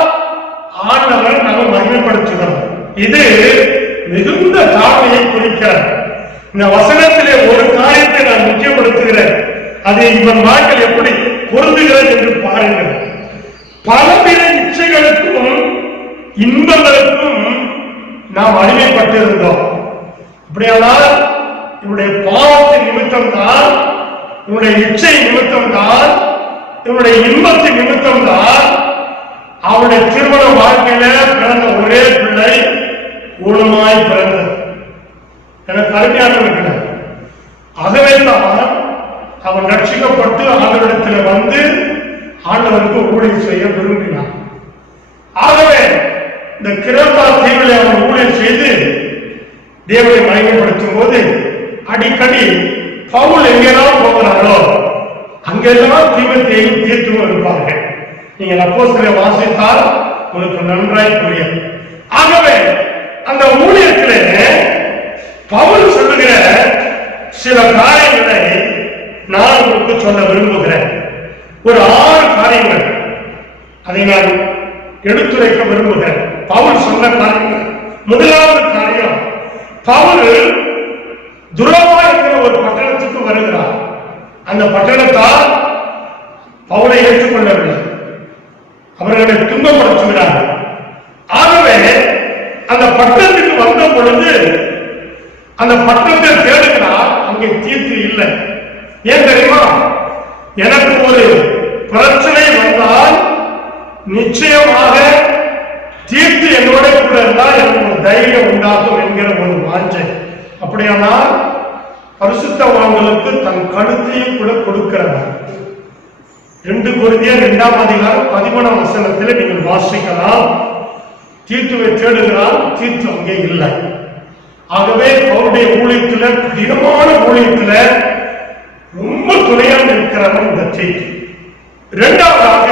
ஆண்டவர் நம்ம மகிமைப்படுத்துகிறோம். இது மிகுந்த தாழ்மையை குறிக்கிறார். இந்த வசனத்திலே ஒரு காரியத்தை நான் முக்கியப்படுத்துகிறேன். அது இவன் வாழ்க்கையில் எப்படி பொருந்துகிறது என்று பாருங்கள். பலவித இச்சைகளுக்கும் இன்பங்களுக்கும் நாம் அடிமைப்பட்டிருந்தோம். அப்படியானால் இவருடைய பாவத்தின் நிமித்தம் தான், இவருடைய இச்சை நிமித்தம் தான், இவருடைய இன்பத்தின் நிமித்தம் தான் அவருடைய திருமண வாழ்க்கையில பிறந்த ஒரே பிள்ளை ஊனமாய் பிறந்தது. எனக்கு அருமையான இருக்கிறார். ஆகவே தான் அவன் ரட்சிக்கப்பட்டு ஆண்டவரிடத்தில் வந்து ஆண்டவருக்கு ஊழியம் செய்ய விரும்பினான். ஆகவே இந்த கிரேத்தா தீவிலே அவன் ஊழியம் செய்து தேவனை மகிமைப்படுத்தும் போது அடிக்கடி பவுல் எங்கெல்லாம் போகிறாரோ அங்கெல்லாம் தீமோத்தேயும் தீத்துவும் இருப்பார்கள். நீங்கள் அப்போஸ்தலரை வாசித்தால் உங்களுக்கு நன்றாய் புரியும். ஆகவே அந்த ஊழியத்திலே பவுல் சொல்லுகிற சில காரியங்களை நான் உங்களுக்கு சொல்ல விரும்புகிறேன். ஒரு 6 காரியங்கள், அதை நான் எடுத்துரைக்க விரும்புகிறேன். பவுல் சொன்ன காரியங்கள். முதலாவது காரியம், பவுல் துரோவா என்கிற ஒரு பட்டணத்துக்கு வருகிறார். அந்த பட்டணத்தால் பவுலை ஏற்றுக்கொள்ளவில்லை, அவர்களை துன்பப்படுத்துகிறார்கள். ஆகவே அந்த பட்டணத்துக்கு வந்த பொழுது அந்த பட்டணத்தை தேடுகிறார். அங்கே தீர்த்து இல்லை. ஏன் தெரியுமா? எனக்கு ஒரு பிரச்சனை வந்தால் நிச்சயமாக தீர்த்து என்னோட கூட இருந்தால் எனக்கு ஒரு தைரியம் உண்டாகும் என்கிற ஒரு வாஞ்சை. அப்படியானால் பரிசுத்தவான்களுக்கு தன் கழுத்தையும் கூட கொடுக்கிறார். 2 கொரிந்தியர் 2ஆம் அதிகாரம் 13ஆம் வசனத்தில் நீங்கள் வாசிக்கலாம். தீர்த்துவை தேடுகிறார், தீர்த்து அங்கே இல்லை. ஆகவே அவருடைய ஊழியத்துல, கடினமான ஊழியத்துல ரொம்ப துணையாக இருக்கிறவன் இந்த தீர்த்து. 2ஆவதாக,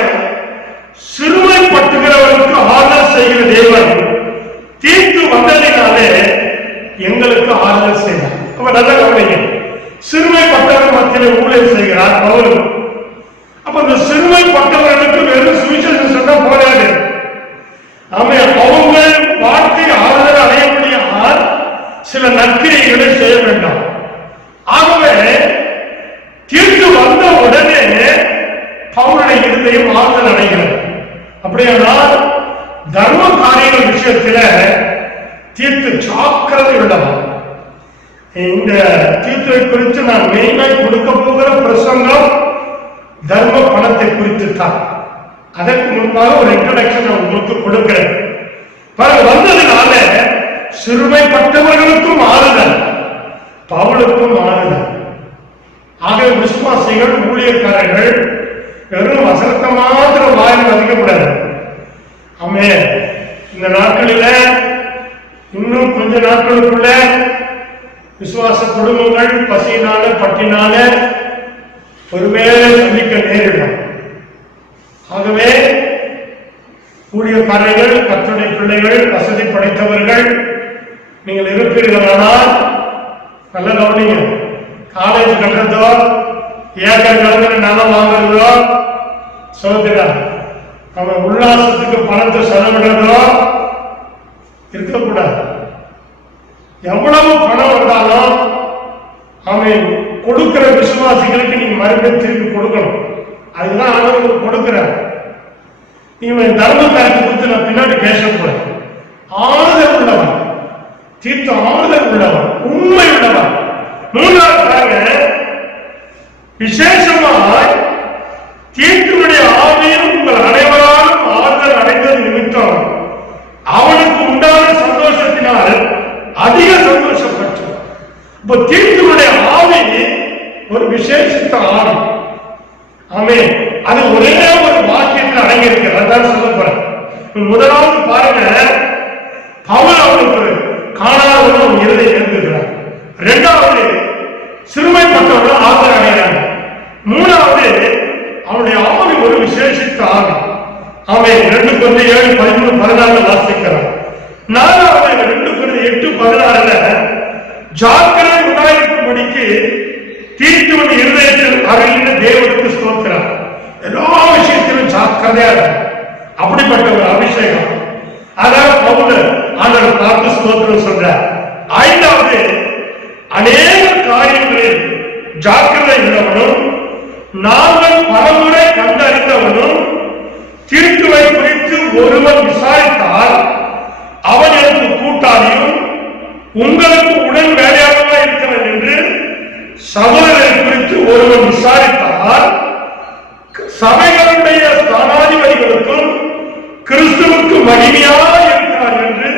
சிறுமைப்பட்டுகிறவருக்கு ஆறுதல் செய்கிற தேவன் தீர்த்து வந்ததினாலே எங்களுக்கு ஆறுதல் செய்தார். அவன் நல்ல கவனிங்க, சிறுமைப்பட்டவர் மத்தியில் ஊழியம் செய்கிறார் பவுல். அப்ப இந்த சிறுமைப்பட்டவர்களுக்கு வெறும் சுவிசேஷம் சொன்னா போராது. அவங்க வாழ்க்கை ஆறுதல் அடையக்கூடியால் சில நற்கிரிகளை செய்ய வேண்டாம். ஆகவே தீர்த்து வந்த உடனே பவுலுடைய இருதயம் ஆறுதல் அடைகிறது. அப்படியானால் தர்ம காரியங்கள் விஷயத்தில் தீர்த்து ஜாக்கிரதை உள்ளவன். இந்த தீர்த்தை குறித்து நான் மெயினாய் கொடுக்க போகிற பிரசங்கம் தர்ம பணத்தை குறித்து தான். அதற்கு முன்பாக ஒரு இன்ட்ரோடக்ஷன் நான் உங்களுக்கு கொடுக்கிறேன். வந்ததுனால சிறுமைப்பட்டவர்களுக்கும் ஆறுதல், பவுலுக்கும் ஆறுதல். ஆகவே விசுவாசிகள், ஊழியக்காரர்கள் வெறும் வசனத்தை மாத்திரம் வாயில் அதிகப்படாது. ஆமே, இந்த நாட்களில இன்னும் கொஞ்ச நாட்களுக்குள்ள விசுவாச குடும்பங்கள் பசியினால பட்டினால ஒருவேளை சந்திக்க நேரிடும். ஆகவே ஊழியக்காரர்கள், கர்த்தருடைய பிள்ளைகள், வசதி படைத்தவர்கள் நீங்கள் இருப்பீர்களானால் நல்ல கவனிங்க. காலேஜ் கட்டுறதோ, ஏக்கர் கணக்கில் நிலம் வாங்குறதோ, சோதரா அவன் உல்லாசத்துக்கு பணத்தை செலவிடுறதோ இருக்கக்கூடாது. எவ்வளவு பணம் வந்தாலும் அவன் கொடுக்கிற விசுவாசிகளுக்கு நீங்க மறுபடியும் திருப்பி கொடுக்கணும். அதுதான் ஆண்டவர் கொடுக்கிறார். இவன் தர்ம கருத்து குறித்து நான் பின்னாடி பேசக்கூடாது. ஆறுதல் உள்ளவன், தீர்த்த ஆறுதல் உள்ளவன், உண்மை உள்ளவன். மூன்றாவது பாருங்க, விசேஷமாய் தீர்த்தனுடைய ஆவியும் உங்கள் அனைவராலும் ஆறுதல் அடைந்தது நிமித்தம் அவனுக்கு உண்டான சந்தோஷத்தினால் அதிக சந்தோஷப்பட்டு. இப்ப தீர்த்தனுடைய ஆவி ஒரு விசேஷித்த ஆவி. ஆமே, அது ஒரே ஒரு வாக்கியத்தில் அடங்கியிருக்கிறது. அதான் சொல்ல போறேன். முதலாவது பாருங்க, பவுல் அவனுக்கு காணாதவனும் இறுதி எழுதுகிறார். இரண்டாவது, சிறுமைப்பட்டவர்கள் ஆதரவு அடைகிறாங்க. மூணாவது, அவனுடைய ஆவி ஒரு விசேஷித்த ஆவி. ஆமே, 2 Corinthians 7:13-14 வாசிக்கிறார். நாலாவது 2 Corinthians 8:16 ஜாக்கிரதை உண்டாயிருக்கும்படிக்கு தீர்த்தவன் இருதயத்தில் அருளின தேவனுக்கு ஸ்தோத்திரம். எல்லா விஷயத்திலும் ஜாக்கிரதையா இருக்கு. அப்படிப்பட்ட ஒரு அபிஷேகம். அதாவது பவுல் ஆண்டவர் பார்த்து ஸ்தோத்திரம் சொல்றார். ஐந்தாவது, அநேக காரியங்களில் ஜாக்கிரதை உள்ளவனும் நாங்கள் பலமுறை கண்டறிந்தவனும் தீர்த்துவை குறித்து ஒருவன் விசாரித்தால் அவன் எனக்கு கூட்டாளியும் உங்களுக்கு உடன் வேலையாக இருக்கிறவன் என்று சகோதரரை குறித்து ஒருவன் விசாரித்தால் சபைகளுடைய ஸ்தானாதிபதிகளுக்கும் கிறிஸ்துவுக்கு மகிமையாக இருக்கிறார் என்று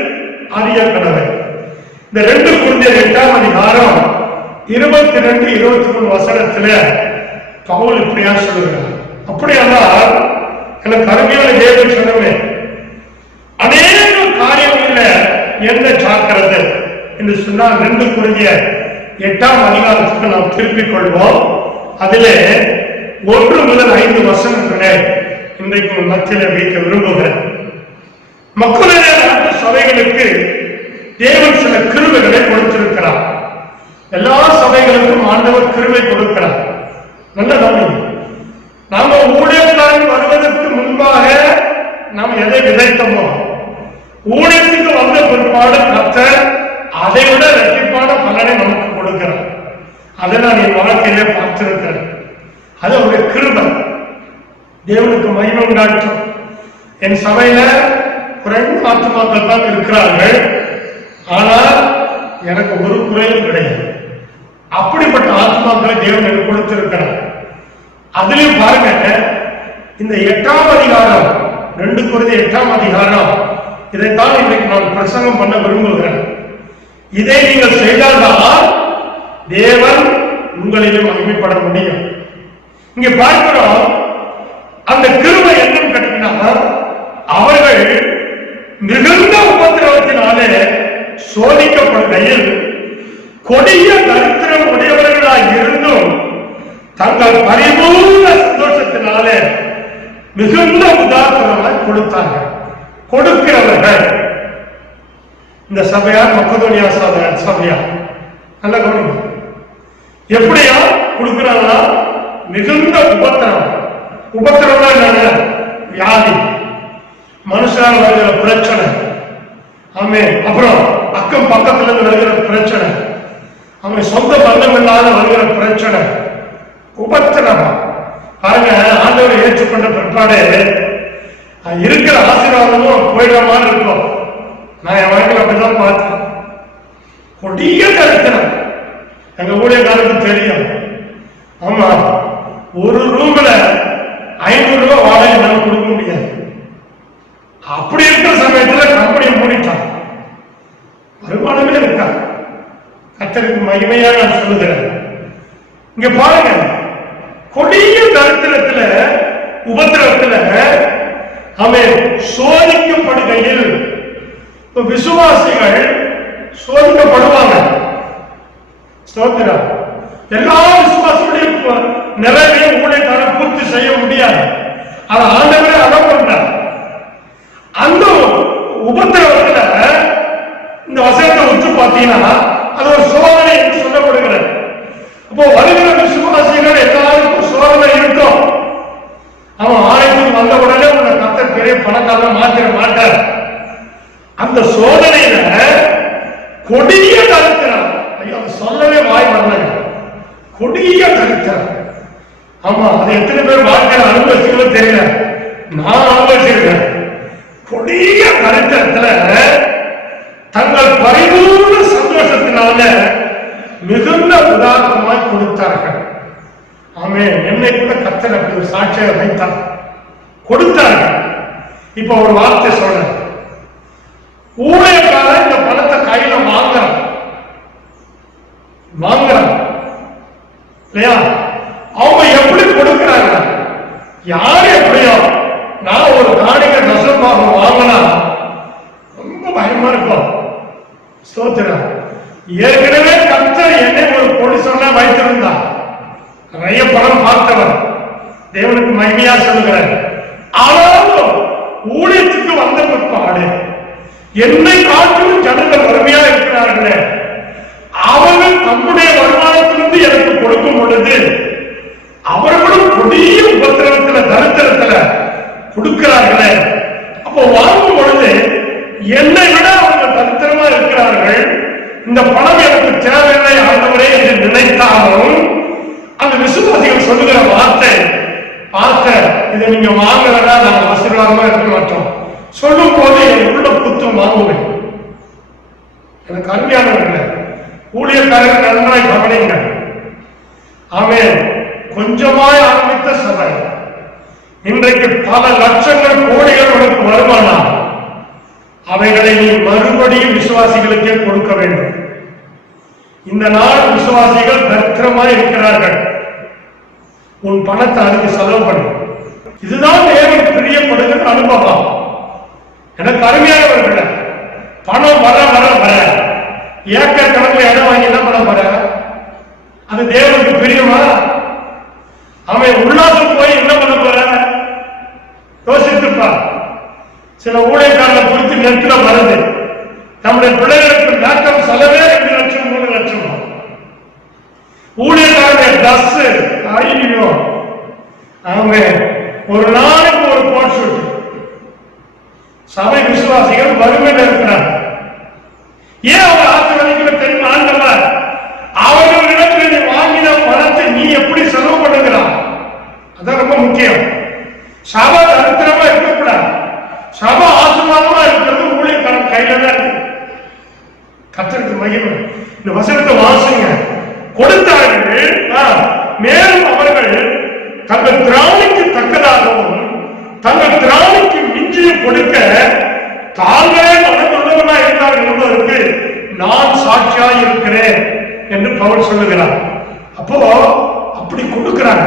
அறிய கடவை. இந்த 2 Corinthians 8 22-23 வசனத்துல பவுல் இப்படியா சொல்லுகிறார். அப்படியானால் எனக்கு அருமையான தேவன் சொன்னமே, அநேக காரியங்கள்ல என்ன ஜாக்கிரதை என்று சொன்னால் 2 Corinthians 8 நாம் திருப்பிக் கொள்வோம். அதிலே 1 முதல் 5 வசனங்களை இன்றைக்கு மத்தியில வைக்க விரும்புகிறேன். மக்களுடைய சபைகளுக்கு தேவன் சில கிருபைகளை கொடுத்திருக்கிறார். எல்லா சபைகளுக்கும் ஆண்டவர் கிருபை கொடுக்கிறார். நல்ல கவனிங்க. நாம ஊழியக்காரன் வருவதற்கு முன்பாக நாம் எதை விதைத்தோமோ, ஊழியத்துக்கு வந்த பிற்பாடு கர்த்தர் அதை விட இரட்டிப்பான பலனை நமக்கு கொடுக்கிறார். அதை நான் என் வாழ்க்கையிலே பார்த்திருக்கிறேன். அது அவருடைய கிருபை. தேவனுக்கு மகிமை உண்டாட்டும். என் சபையில குறைந்த ஆத்துமாக்கள் தான் இருக்கிறார்கள். ஆனால் எனக்கு ஒரு குறையும் கிடையாது. அப்படிப்பட்ட ஆத்மாக்களை தேவன் எனக்கு கொடுத்திருக்கிறார். அதுலயும் பாருங்க, இந்த 8ஆம் அதிகாரம் 2 Corinthians 8ஆம் அதிகாரம், இதைத்தான் இன்றைக்கு நான் பிரசங்கம் பண்ண விரும்புகிறேன். இதை நீங்கள் செய்தால்தான் தேவன் உங்களிலும் மகிமைப்பட முடியும். இங்க பார்க்கிறோம், அந்த கிருபை என்னன்னு கேட்டீங்கன்னா, அவர்கள் மிகுந்த உபத்திரவத்தினாலே சோதிக்கப்படுகையில் கொடிய தரித்திரம் உடையவர்களாக இருந்தும் தங்கள் பரிபூர்ண சந்தோஷத்தினாலே மிகுந்த உதாரணமாய் கொடுத்தார்கள். கொடுக்கிறவர்கள் இந்த சபையார் மக்கதோனியா சபையார். நல்ல கவனிங்க. எப்படியா கொடுக்கிறாங்களா? மிகுந்த உபத்திரம். உபத்திரம்னா என்னங்க? வியாதி, மனுஷனால் வருகிற பிரச்சனை. ஆமே, அப்புறம் அக்கம் பக்கத்துல இருந்து வருகிற பிரச்சனை, அவன் சொந்த பந்தம் இல்லாத வருகிற பிரச்சனை, உபத்திரம். பாருங்க, ஆண்டவரை ஏற்றுக்கொண்ட பிற்பாடு இருக்கிற ஆசீர்வாதமும் போயிடுற மாதிரி இருக்கும். நான் என் வாழ்க்கையில் அப்படிதான் பார்த்தேன். கொடிய தரித்திரம். எங்க ஊழியக்காரருக்கு தெரியும். ஆமா, ஒரு ரூம்ல 500 ரூபாய் வாடகை நம்ம கொடுக்க முடியாது. அப்படி இருக்கிற சமயத்துல கம்பெனியை மூடிட்டான். வருமானமே இருக்கா. கர்த்தருக்கு மகிமையாக நான் சொல்லுகிறேன். இங்க பாருங்க, கொடிய தரித்திரத்துல உபத்திரத்துல அவன் சோதிக்கப்படுகையில் விசுவாசிகள் சோதிக்கப்படுவாங்க. ஸ்தோத்திரம். எல்லா விசுவாசிகளையும் நிறைய ஊழியக்கார பூர்த்தி செய்ய முடியாது. அதை ஆண்டவரே அடம் பண்றார். அந்த உபத்திரவத்துல இந்த வசனத்தை உற்று பார்த்தீங்கன்னா அது ஒரு சோதனை என்று சொல்லப்படுகிறது. அப்போ வருகிற விசுவாசிகள் எல்லாருக்கும் சோதனை இருக்கும். அவன் ஆலயத்துக்கு வந்த உடனே உன்னை கர்த்தர் பெரிய பணக்காரன் மாத்திர மாட்டார். அந்த சோதனையில கொடிய தரித்திரம். ஐயோ, அது சொல்லவே வாய் வரல. கொடிய தரித்திரம். ஆமா, அது எத்தனை பேர் வாழ்க்கையில் அனுபவிச்சுக்கணும் தெரியல. நான் அனுபவிச்சிருக்கேன். கொடிய கருத்தத்துல தங்கள் பரிபூர்ண சந்தோஷத்தினால மிகுந்த உதாரணமாய் கொடுத்தார்கள். ஆமே, என்னை கூட கர்த்தர் அப்படி ஒரு சாட்சியாக வைத்தார், கொடுத்தார்கள். இப்ப ஒரு வார்த்தை சொல்ற, ஊழியக்காரன் இந்த பணத்தை கையில வாங்குறான் இல்லையா? அவங்க எப்படி கொடுக்கிறாங்க? யாரு எப்படியோ, நான் ஒரு காணிக்க தசமாக வாங்கினா ரொம்ப பயமா இருக்கும். ஸ்தோத்திரம். ஏற்கனவே கர்த்தர் என்னை ஒரு பொலிசனா வைத்திருந்தார். நிறைய பணம் பார்த்தவர், தேவனுக்கு மகிமையா சொல்லுகிறார். ஆனாலும் ஊழியத்துக்கு வந்த பிற்பாடு என்னை காட்டிலும் ஜனங்கள் வறுமையா இருக்கிறார்களே, அவர்கள் தம்முடைய வருமானத்திலிருந்து எனக்கு கொடுக்கும் பொழுது அவர்களும் கொடிய உபத்திரவத்துல தரித்திரத்துல கொடுக்கிறார்களே, அப்போ வாங்கும் பொழுது என்னை விட அவர்கள் தரித்திரமா இருக்கிறார்கள். இந்த பணம் எனக்கு தேவையில்லை ஆண்டவரே என்று நினைத்தாலும் அந்த விசுவாசிகள் சொல்லுகிற வார்த்தை, இதை நீங்க வாங்கலன்னா நான் ஆசீர்வாதமா இருக்க மாட்டோம் சொல்லும் போது என் உள்ள புத்தம் வாங்குவேன். எனக்கு அருமையானவர்கள், ஊழியக்காரர்கள் நன்றாய் கவனிங்கள். ஆமென். கொஞ்சமாய் ஆரம்பித்த சபை இன்றைக்கு பல லட்சங்கள் கோடிகள் உனக்கு வருமானம். அவைகளை நீ மறுபடியும் விசுவாசிகளுக்கே கொடுக்க வேண்டும். இந்த நாள் விசுவாசிகள் பத்திரமாய் இருக்கிறார்கள். உன் பணத்தை அதுக்கு செலவு பண்ணு. இதுதான் தேவன் பிரியப்படுகிற அனுபவம். எனக்கு அருமையானவர்கள், பணம் வர வர வர ஏக்கர் கணக்கில் இடம் வாங்கி என்ன பண்ண போற? அது தேவனுக்கு பிரியமா? அவன் உல்லாசம் போய் என்ன பண்ண போற? யோசித்துப்பா. சில ஊழியக்காரர்களை குறித்து நெருக்கில வருது, நம்முடைய பிள்ளைகளுக்கு மேக்கப் செலவே 2 லட்சம் 3 லட்சம். ஊழியக்காரருடைய ட்ரெஸ் ஐயோ, அவன் ஒரு நாளைக்கு ஒரு கோட் ஷூட். சபை விசுவாசிகள் வறுமையில் இருக்கிறார். ஏன் அவங்க ஆசீர்வதிக்கிற தெரியுமா? ஆண்டவர் அவர்களிடத்தில் நீ வாங்கின பணத்தை நீ எப்படி செலவு பண்ணுகிறான், அதான் ரொம்ப முக்கியம். சபை தரித்திரமா இருக்கக்கூடாது, சபை ஆசீர்வாதமா இருக்கிறது ஊழியக்காரன் கையில தான் இருக்கு. கர்த்தருக்கு மகிமை. இந்த வசனத்தை வாசிங்க. கொடுத்தார்கள், மேலும் அவர்கள் தங்கள் திராணிக்கு தக்கதாகவும் தங்கள் திராணிக்கு மிஞ்சியும் கொடுக்க தாங்களே மனதுள்ளவனா இருந்தார்கள் என்பதற்கு நான் சாட்சியாய் இருக்கிறேன் என்று பவுல் சொல்லுகிறார். அப்போ அப்படி கொடுக்கிறாங்க.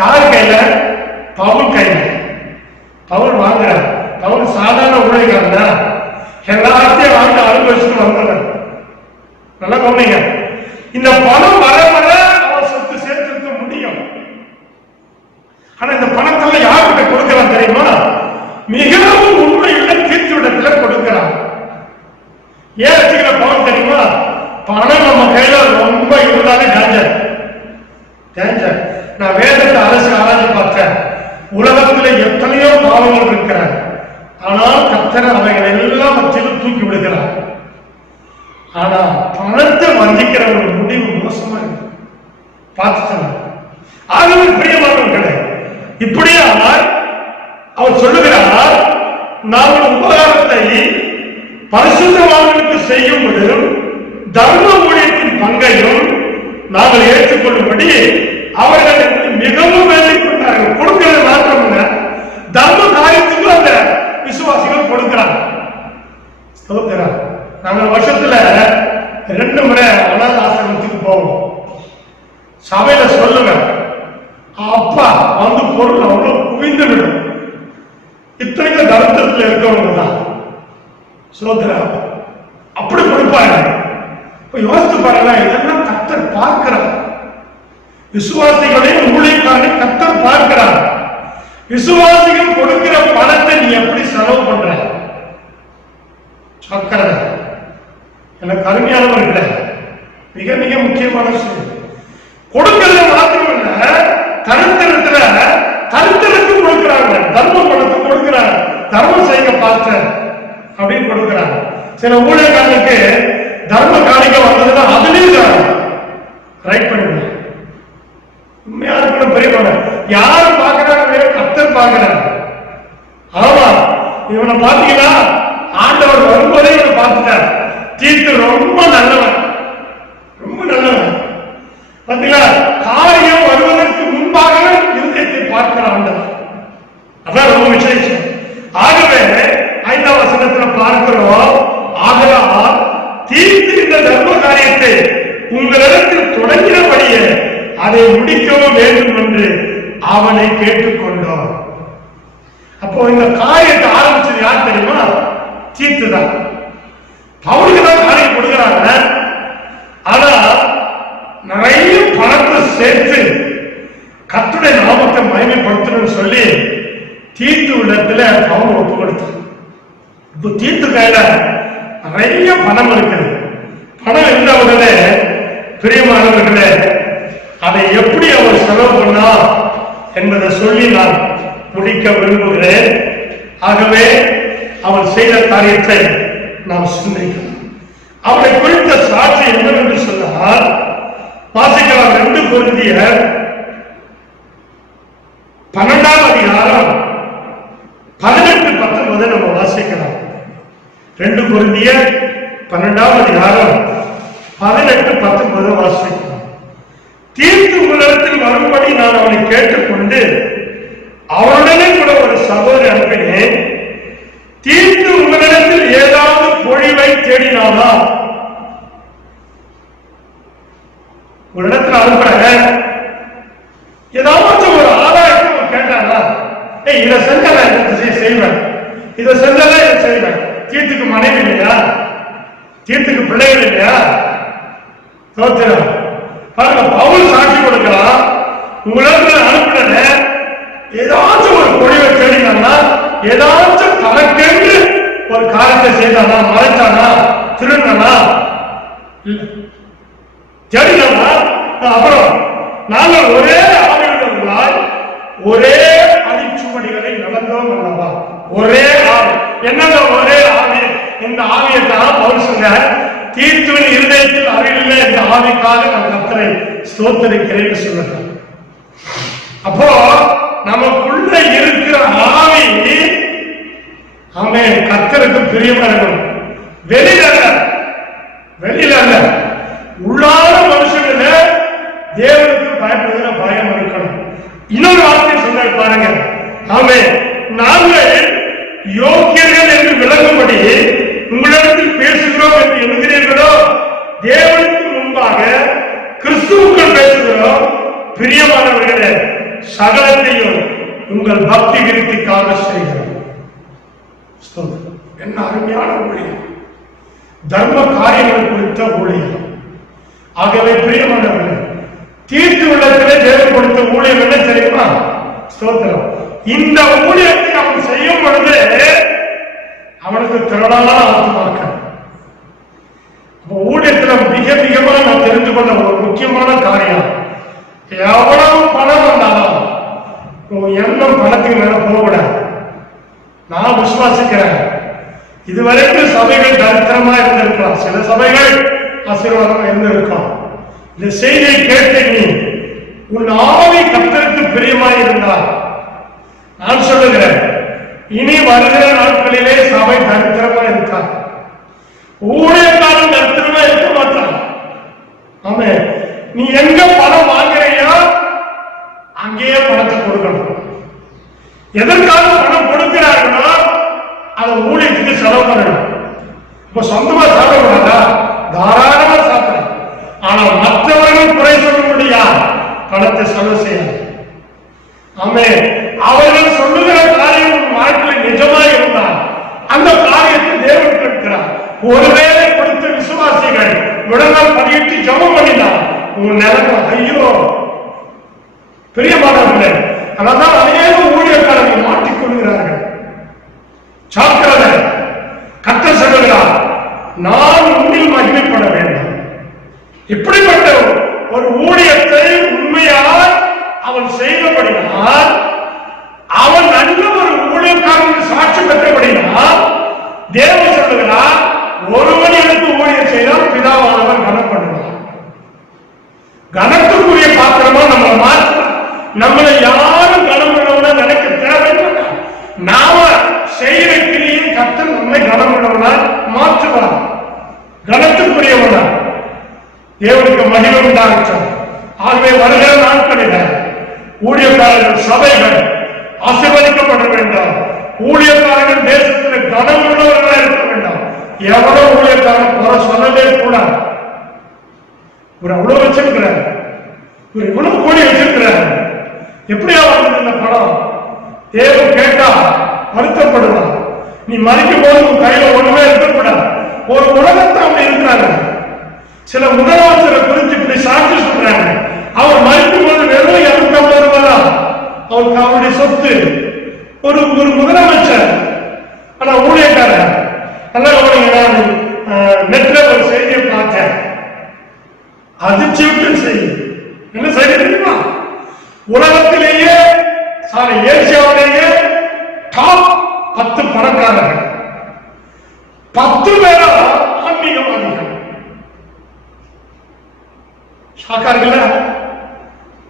யார் கையில? பவுல் கையில. பவுல் வாங்குறார். பவுல் சாதாரண ஊழியக்காரன், எல்லாத்தையும் வாங்க அனுபவிச்சுட்டு வந்தவர். நல்லா கவனிங்க. இந்த பணம் வர வர அவன் சொத்து சேர்த்திருக்க முடியும். ஆனா இந்த பணத்தெல்லாம் யார்கிட்ட கொடுக்கிறான் தெரியுமா? மிகவும் உண்மையுள்ள தீர்த்துவிடத்துல கொடுக்கிறான். ஏன் வச்சுக்கிற பணம் தெரியுமா? பணம் நம்ம கையில ரொம்ப இருந்தாலே டேஞ்சர். நான் வேதத்தை ஆராய்ச்சி பார்த்தேன். உலகத்துல எத்தனையோ பாவங்கள் இருக்கிறார், ஆனால் கர்த்தர் அவைகள் எல்லாம் மத்தியிலும் தூக்கி விடுகிறார். ஆனா பணத்தை வஞ்சிக்கிறவங்க முடிவு மோசமா இருக்கு. பார்த்துட்டாங்க. ஆகவே பிரியமானவர்களே, இப்படியா அவர் சொல்லுகிறார், நாங்கள் உபகாரத்தை பரிசுத்தவான்களுக்கு செய்யும் பொழுது தர்ம ஊழியத்தின் பங்கையும் நாங்கள் ஏற்றுக்கொள்ளும்படி அவர்கள் மிகவும் வேண்டிக் கொண்டார்கள். கொடுக்கிறது மாத்திரம் தர்ம காரியத்துக்கு அந்த விசுவாசிகள் கொடுக்கிறார். நாங்கள் வருஷத்துல 2 முறை அனாத ஆசிரமத்துக்கு போவோம். சபையில சொல்லுவேன், அப்பா வந்து பொருள் அவ்வளவு குவிந்து விடும். இத்தனைக்கு தரித்திரத்தில் இருக்கவங்க தான் சோதரா அப்படி கொடுப்பாங்க. இப்ப யோசித்து பாருங்க, இதெல்லாம் கர்த்தர் பார்க்கிறார். விசுவாசிகளையும் ஊழியக்காரனை கர்த்தர் பார்க்கிறார். விசுவாசிகள் கொடுக்கிற பணத்தை நீ எப்படி செலவு பண்ற? சக்கரை எனக்கு அருமையானவர்களே, மிக மிக முக்கியமான விஷயம். கொடுக்கிறது மாத்திரம் இல்ல, தரித்திரத்துக்கு கொடுக்கிறாங்க. தர்ம பணத்தை கொடுக்கிறாங்க. தர்மம் செய்ய பார்த்த அப்படின்னு கொடுக்கிறாங்க. சில ஊழியர்களுக்கு தர்ம காணிக்க வந்ததுன்னா அதுலயும் ரைட் பண்ணுங்க. உண்மையா இருக்கணும் பெரிய யாரும் பார்க்கிறாங்க? கர்த்தர் பார்க்கிறார். ஆமா, இவனை பார்த்தீங்கன்னா ஆண்டவர் வரும்போதே இவனை பார்த்துட்டார். தீத்து ரொம்ப நல்லவன், ரொம்ப நல்லவன். பார்த்தீங்களா, காரியம் வருவதற்கு முன்பாகவே இருதயத்தை பார்க்கிற ஆண்டவர். அதான் ரொம்ப விசேஷம். ஆகவே 5ஆம் வசனத்தில் பார்க்கிறோம், ஆகையால் தீர்த்து இந்த தர்ம காரியத்தை உங்களிடத்தில் தொடங்கினபடியே அதை முடிக்கவும் வேண்டும் என்று அவனை கேட்டுக்கொண்டோம். அப்போ இந்த காரியத்தை ஆரம்பிச்சது யார் தெரியுமா? தீத்து தான். பவுலுக்கு தான் காரியம் கொடுக்கிறாங்க. ஆனா நிறைய பணத்தை சேர்த்து கர்த்தருடைய நாமத்தை மகிமைப்படுத்தணும்னு சொல்லி தீத்து இடத்துல பவுல் ஒப்பு கொடுத்தார். இப்ப தீத்து கையில நிறைய பணம் இருக்குது. பணம் இருந்த உடனே பிரியமானவர்களே, அதை எப்படி அவர் செலவு பண்ணா என்பதை சொல்லி நான் முடிக்க விரும்புகிறேன். ஆகவே அவன் செய்த காரியத்தை நாம் சிந்திக்கலாம். அவனை குறித்த சாட்சி என்னவென்று சொன்னால், வாசிக்கலாம் 2 கொரிந்தியர் 12ஆம் அதிகாரம் 18-19 நம்ம வாசிக்கலாம். 2 கொரிந்தியர் 12ஆம் அதிகாரம் 18-19 வாசிக்கலாம். தீர்த்து உங்களிடத்தில் வரும்படி நான் அவனை கேட்டுக்கொண்டு அவனுடனே கூட ஒரு சகோதரி அனுப்பினேன். தீர்த்து உங்களிடத்தில் ஏதாவது பொழிவை தேடினானா? ஒரு இடத்துல அனுப்புற ஏதாவது ஒரு ஆதாயத்தை கேட்டானா? இதை செஞ்சா செய்வேன், இதை செஞ்சாலே இதை செய்வேன். தீர்த்துக்கு மனைவி இல்லையா? தீர்த்துக்கு பிள்ளைகள் இல்லையா? தோத்திரம் பாருங்க, பவுல் சாட்சி கொடுக்கலாம். உங்களிடத்துல அனுப்பின ஏதாச்சும் ஒரு பொழிவை தேடினா, ஏதாச்சும் தனக்கென்று ஒரு காரியத்தை செய்தானா, மறைச்சானா, திருடனா, தேடினா? அப்புறம் நாங்கள் ஒரே ஆவியுள்ளவர்களால் ஒரே அடிச்சுவடிகளை நடந்தோம் அல்லவா? ஒரே ஆவி. என்னங்க ஒரே ஆவி? இந்த ஆவியை தான் பவுல் சொன்ன, தீர்த்துவின் இருதயத்தில் அறிவில்லை இந்த ஆவிக்காக நான் கர்த்தரை ஸ்தோத்திரிக்கிறேன் சொல்லுறேன். அப்போ நமக்குள்ள இருக்கிற ஆவி அவன் கர்த்தருக்கு பிரியமா இருக்கணும். வெளியில அல்ல, வெளியில அல்ல, உள்ளான மனுஷங்கள தேவனுக்கு பயப்படுகிற பயம் இருக்கணும். இன்னொரு வார்த்தை சொன்ன பாருங்க, ஆமே நாங்கள் யோக்கியர்கள் என்று விளங்கும்படி உங்களிடத்தில் பேசுகிறோம் என்று எண்ணுகிறீர்களோ, தேவனுக்கு முன்பாக கிறிஸ்துவுக்குள் பேசுகிறோம். பிரியமானவர்களே, சகலத்தையும் உங்கள் பக்தி விருத்திக்காக செய்கிறோம். என்ன அருமையான ஊழியம், தர்ம காரியங்கள் குறித்த ஊழியம். ஆகவே பிரியமானவர்களே, தீர்த்து உள்ளத்திலே தேவன் கொடுத்த ஊழியம் என்ன தெரியுமா? ஸ்தோத்திரம். இந்த ஊழியத்தை அவன் செய்யும் பொழுது அவனுக்கு திரளான ஆத்மாக்கள். ஊழியத்தில் மிக மிகமாக நான் தெரிந்து கொண்ட ஒரு முக்கியமான காரியம், எவ்வளவு பணம் வந்தாலும் எண்ணம் பணத்துக்கு மேல போகக்கூடாது. நான் விசுவாசிக்கிறேன், இதுவரைக்கும் சபைகள் தரித்திரமா இருந்திருக்கலாம், சில சபைகள் ஆசீர்வாதமா இருந்திருக்கலாம். இந்த செய்தியை கேட்ட நீ உன் ஆவி கர்த்தருக்கு பிரியமாய் இருந்தால், நான் சொல்லுகிறேன், இனி வருகிற நாட்களிலே சபை தரித்திரமா இருக்காது, ஊழியக்காரன் தரித்திரமா இருக்க மாட்டான். ஆமே, நீ எங்க பணம் வாங்குறியோ அங்கேயே பணத்தை கொடுக்கணும். எதற்காக பணம் கொடுக்கிறார்களோ அதை ஊழியத்துக்கு செலவு பண்ணணும். இப்ப சொந்தமா சாப்பிடக்கூடாதா? தாராளமா சாப்பிடணும். ஆனா மற்றவர்கள் குறை சொல்ல முடியாது, பணத்தை செலவு செய்யணும். ஆமே, அவர்கள் சொல்லுகிற காரியம் வாழ்க்கையில் நிஜமா இருந்தால் அந்த காரியத்தை தேவன் கேட்கிறார். ஒருவேளை கொடுத்த விசுவாசிகள் உடனே படியிட்டு ஜபம் பண்ணினார், உன் நிலைமை ஐயோ பிரியமானவர்களே. அதான் அநேக ஊழியக்காரர்கள் மாட்டிக்கொள்கிறார்கள். சாக்கிரதை கர்த்தர் சொல்லுகிறார், நான் உன்னில் மகிமைப்பட வேண்டும். இப்படிப்பட்ட ஒரு ஊழியத்தை உண்மையால் அவன் செய்தபடினால், அவன் நல்ல ஒரு ஊழியக்காரன் சாட்சி பெற்றபடினால் தேவன் சொல்லுகிறார், ஒருவன் எனக்கு ஊழியம் செய்தால் பிதாவானவர் கனப்படுவார். கனத்துக்குரிய பாத்திரமா நம்ம மாற்ற, நம்மளை யார் நாம செய்கிற கிரியை கர்த்தர் நம்மை கனமுள்ளவனா மாற்றுவார், கனத்துக்குரியவனா. தேவனுக்கு மகிமை உண்டாகட்டும். ஆகவே வருகிற நாட்களில் ஊழியக்காரர்கள் சபைகள் ஆசீர்வதிக்கப்பட வேண்டும். ஊழியக்காரர்கள் தேசத்தில் கனம் உள்ளவர்களாக இருக்க வேண்டும். எவ்வளவு ஊழியக்காரன் குறை சொல்லவே கூடாது. ஒரு அவ்வளவு வச்சிருக்கிறார், ஒரு இவ்வளவு கோடி வச்சிருக்கிறார். எப்படியா வந்தது இந்த படம்? தேவன் கேட்டா வருத்தப்படுவான். நீ மறிக்கும் போது உன் கையில ஒண்ணுமே இருக்கக்கூடாது. ஒரு உலகத்தை அப்படி இருக்கிறாங்க. சில முதலமைச்சரை குறித்து இப்படி சாட்சி சொல்றாங்க. அவர் மறிக்கும் போது வெறும் 250 ரூபாய் அவருக்கு அவருடைய சொத்து. ஒரு முதலமைச்சர், ஆனா ஊழியக்காரர். நல்லா நான் நெட்ல ஒரு செய்தியை பார்த்தேன், அதிர்ச்சி விட்டு செய்தி. என்ன செய்தி தெரியுமா? உலகத்திலேயே ஏசியாவிலேயே டாப் 10 பணக்காரர்கள் 10 பேரா ஆன்மீகவாதிகள். ஷாக்கார்கள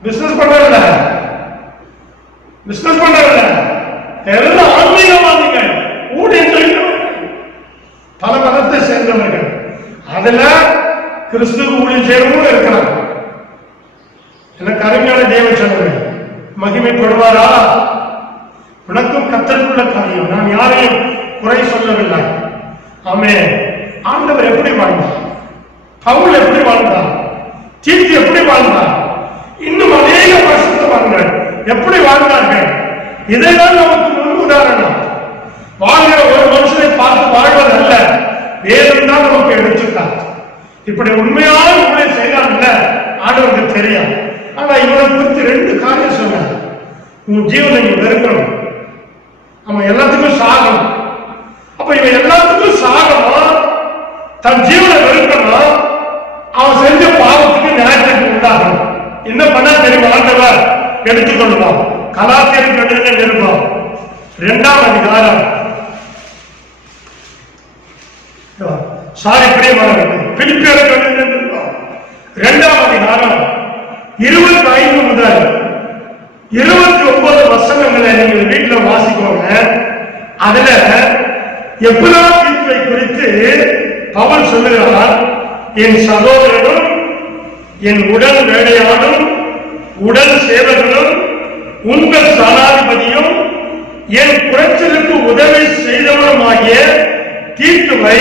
பிசினஸ் பண்றதில்ல, எல்லாம் ஆன்மீகவாதிகள், ஊழியர்கள், பல மதத்தை சேர்ந்தவர்கள். அதுல கிறிஸ்துவ ஊழியம் செய்யறவங்களும் இருக்கிறாங்க. எனக்கு அருமையான தேவ சொன்னவர்கள் மகிமைப்படுவாரா? உனக்கும் கர்த்தருக்குள்ள காரியம். நான் யாரையும் குறை சொல்லவில்லை. ஆமென். ஆண்டவர் எப்படி வாழ்ந்தார்? பவுல் எப்படி வாழ்ந்தார்? தீத்து எப்படி வாழ்ந்தார்? இன்னும் அநேக பரிசுத்தவான்கள் எப்படி வாழ்ந்தார்கள்? இதைதான் நமக்கு முன் உதாரணம். வாழ்கிற ஒரு மனுஷனை பார்த்து வாழ்வது அல்ல, வேதம் தான் நமக்கு எடுத்துட்டார். இப்படி உண்மையான ஊழியம் செய்யறாங்க ஆண்டவருக்கு தெரியும். ஆனா இவனை குறித்து 2 காரியம் சொன்னார். உன் ஜீவனை நீ வெறுக்கணும், அவன் எல்லாத்துக்கும் சாகணும். அப்ப இவன் எல்லாத்துக்கும் சாகணும், தன் ஜீவனை வெறுக்கணும். அவன் செஞ்ச பாவத்துக்கு நியாயத்திற்கு உண்டாகணும். என்ன பண்ணா தெரியும்? ஆண்டவர் எடுத்துக்கொள்ளுவோம். கலாத்தியர் கடிதம் நிருபம் 2ஆம் அதிகாரம், பிலிப்பியர் கடிதம் நிருபம் 2ஆம் அதிகாரம் 25 முதல் 29 வசனங்களை நீங்கள் வீட்டில் வாசிக்கோங்க. அதுல எப்பிராயீமை குறித்து பவுல் சொல்லுகிறார், என் சகோதரனும் என் உடல் வேலையானும் உடல் சேவகனும் உங்கள் சனாதிபதியும் என் குறைச்சலுக்கு உதவி செய்தவனுமாகிய தீத்துவை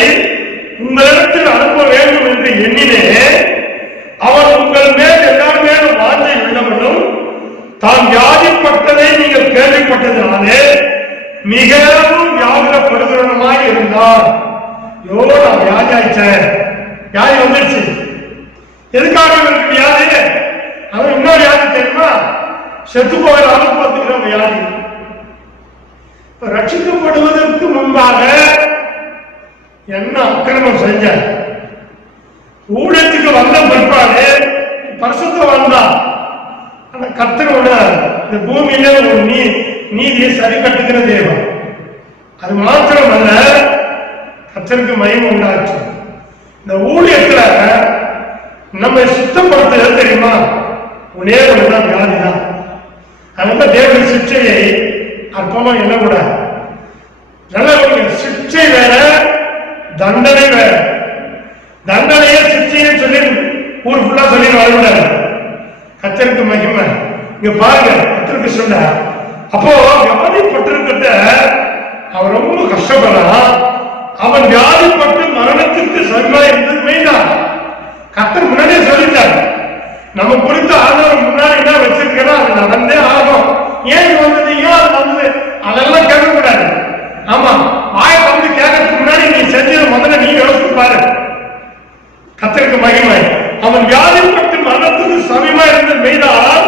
உங்களிடத்தில் அனுப்ப வேண்டும் என்று எண்ணினேன். அவர் உங்கள் மேல் எல்லார் மேலும் வாஞ்சை உள்ளவனும் தாம் வியாதிப்பட்டதை நீங்கள் கேள்விப்பட்டதினாலே மிகவும் வியாகுலப்படுகிறவனுமாய் இருந்தார். நான் வியாதி ஆயிட்டேன், வியாதி வந்துருச்சு. எதுக்காக வியாதி? அவன் இன்னொரு வியாதி தெரியுமா? செத்து போகிற ஆளுக்கு வியாதி. ரட்சிக்கப்படுவதற்கு முன்பாக என்ன அக்கிரமம் செஞ்ச, ஊழியத்துக்கு வந்த பிற்பாடு பரிசுத்த வந்தா, ஆனா கர்த்தரோட இந்த பூமியில ஒரு நீதியை சரி கட்டுகிற தேவன். அது மாத்திரம் அல்ல, கர்த்தருக்கு மகிமை உண்டாச்சு. இந்த ஊழியத்துல நம்ம சுத்தப்படுத்துறது தெரியுமா? ஒரே ஒன்றுதான் வியாதி தான். அதனால தேவ சிக்ஷையை அற்பமா எண்ணக்கூடாது. நல்ல சிக்ஷை வேற, தண்டனை வேற. தண்டனையே சிக்ஷையை சொல்லி ஊர் ஃபுல்லா சொல்லி வரக்கூடாது. கர்த்தருக்கு மகிமை. இங்க பாருங்க, கர்த்தருக்கு சொன்ன அப்போ வியாதிப்பட்டிருக்கிட்ட அவன் ரொம்ப கஷ்டப்படுறான். அவன் வியாதிப்பட்டு மரணத்திற்கு சரிமா இருந்தது மெய்தான். கர்த்தர் முன்னாடியே சொல்லிட்டார், நம்ம குறித்த ஆண்டவர் முன்னாடி என்ன வச்சிருக்கா அது நடந்தே ஆகும். ஏன் வந்தது, ஏன் அது வந்தது, அதெல்லாம் கேட்கக்கூடாது. ஆமா, வாய வந்து கேட்கறதுக்கு முன்னாடி நீ செஞ்சது முதல்ல நீ யோசித்து பாரு. கர்த்தருக்கு மகிமை. அவன் வியாதிப்பட்டு மரணத்துக்கு சமீபமா இருந்த மெய்தான்,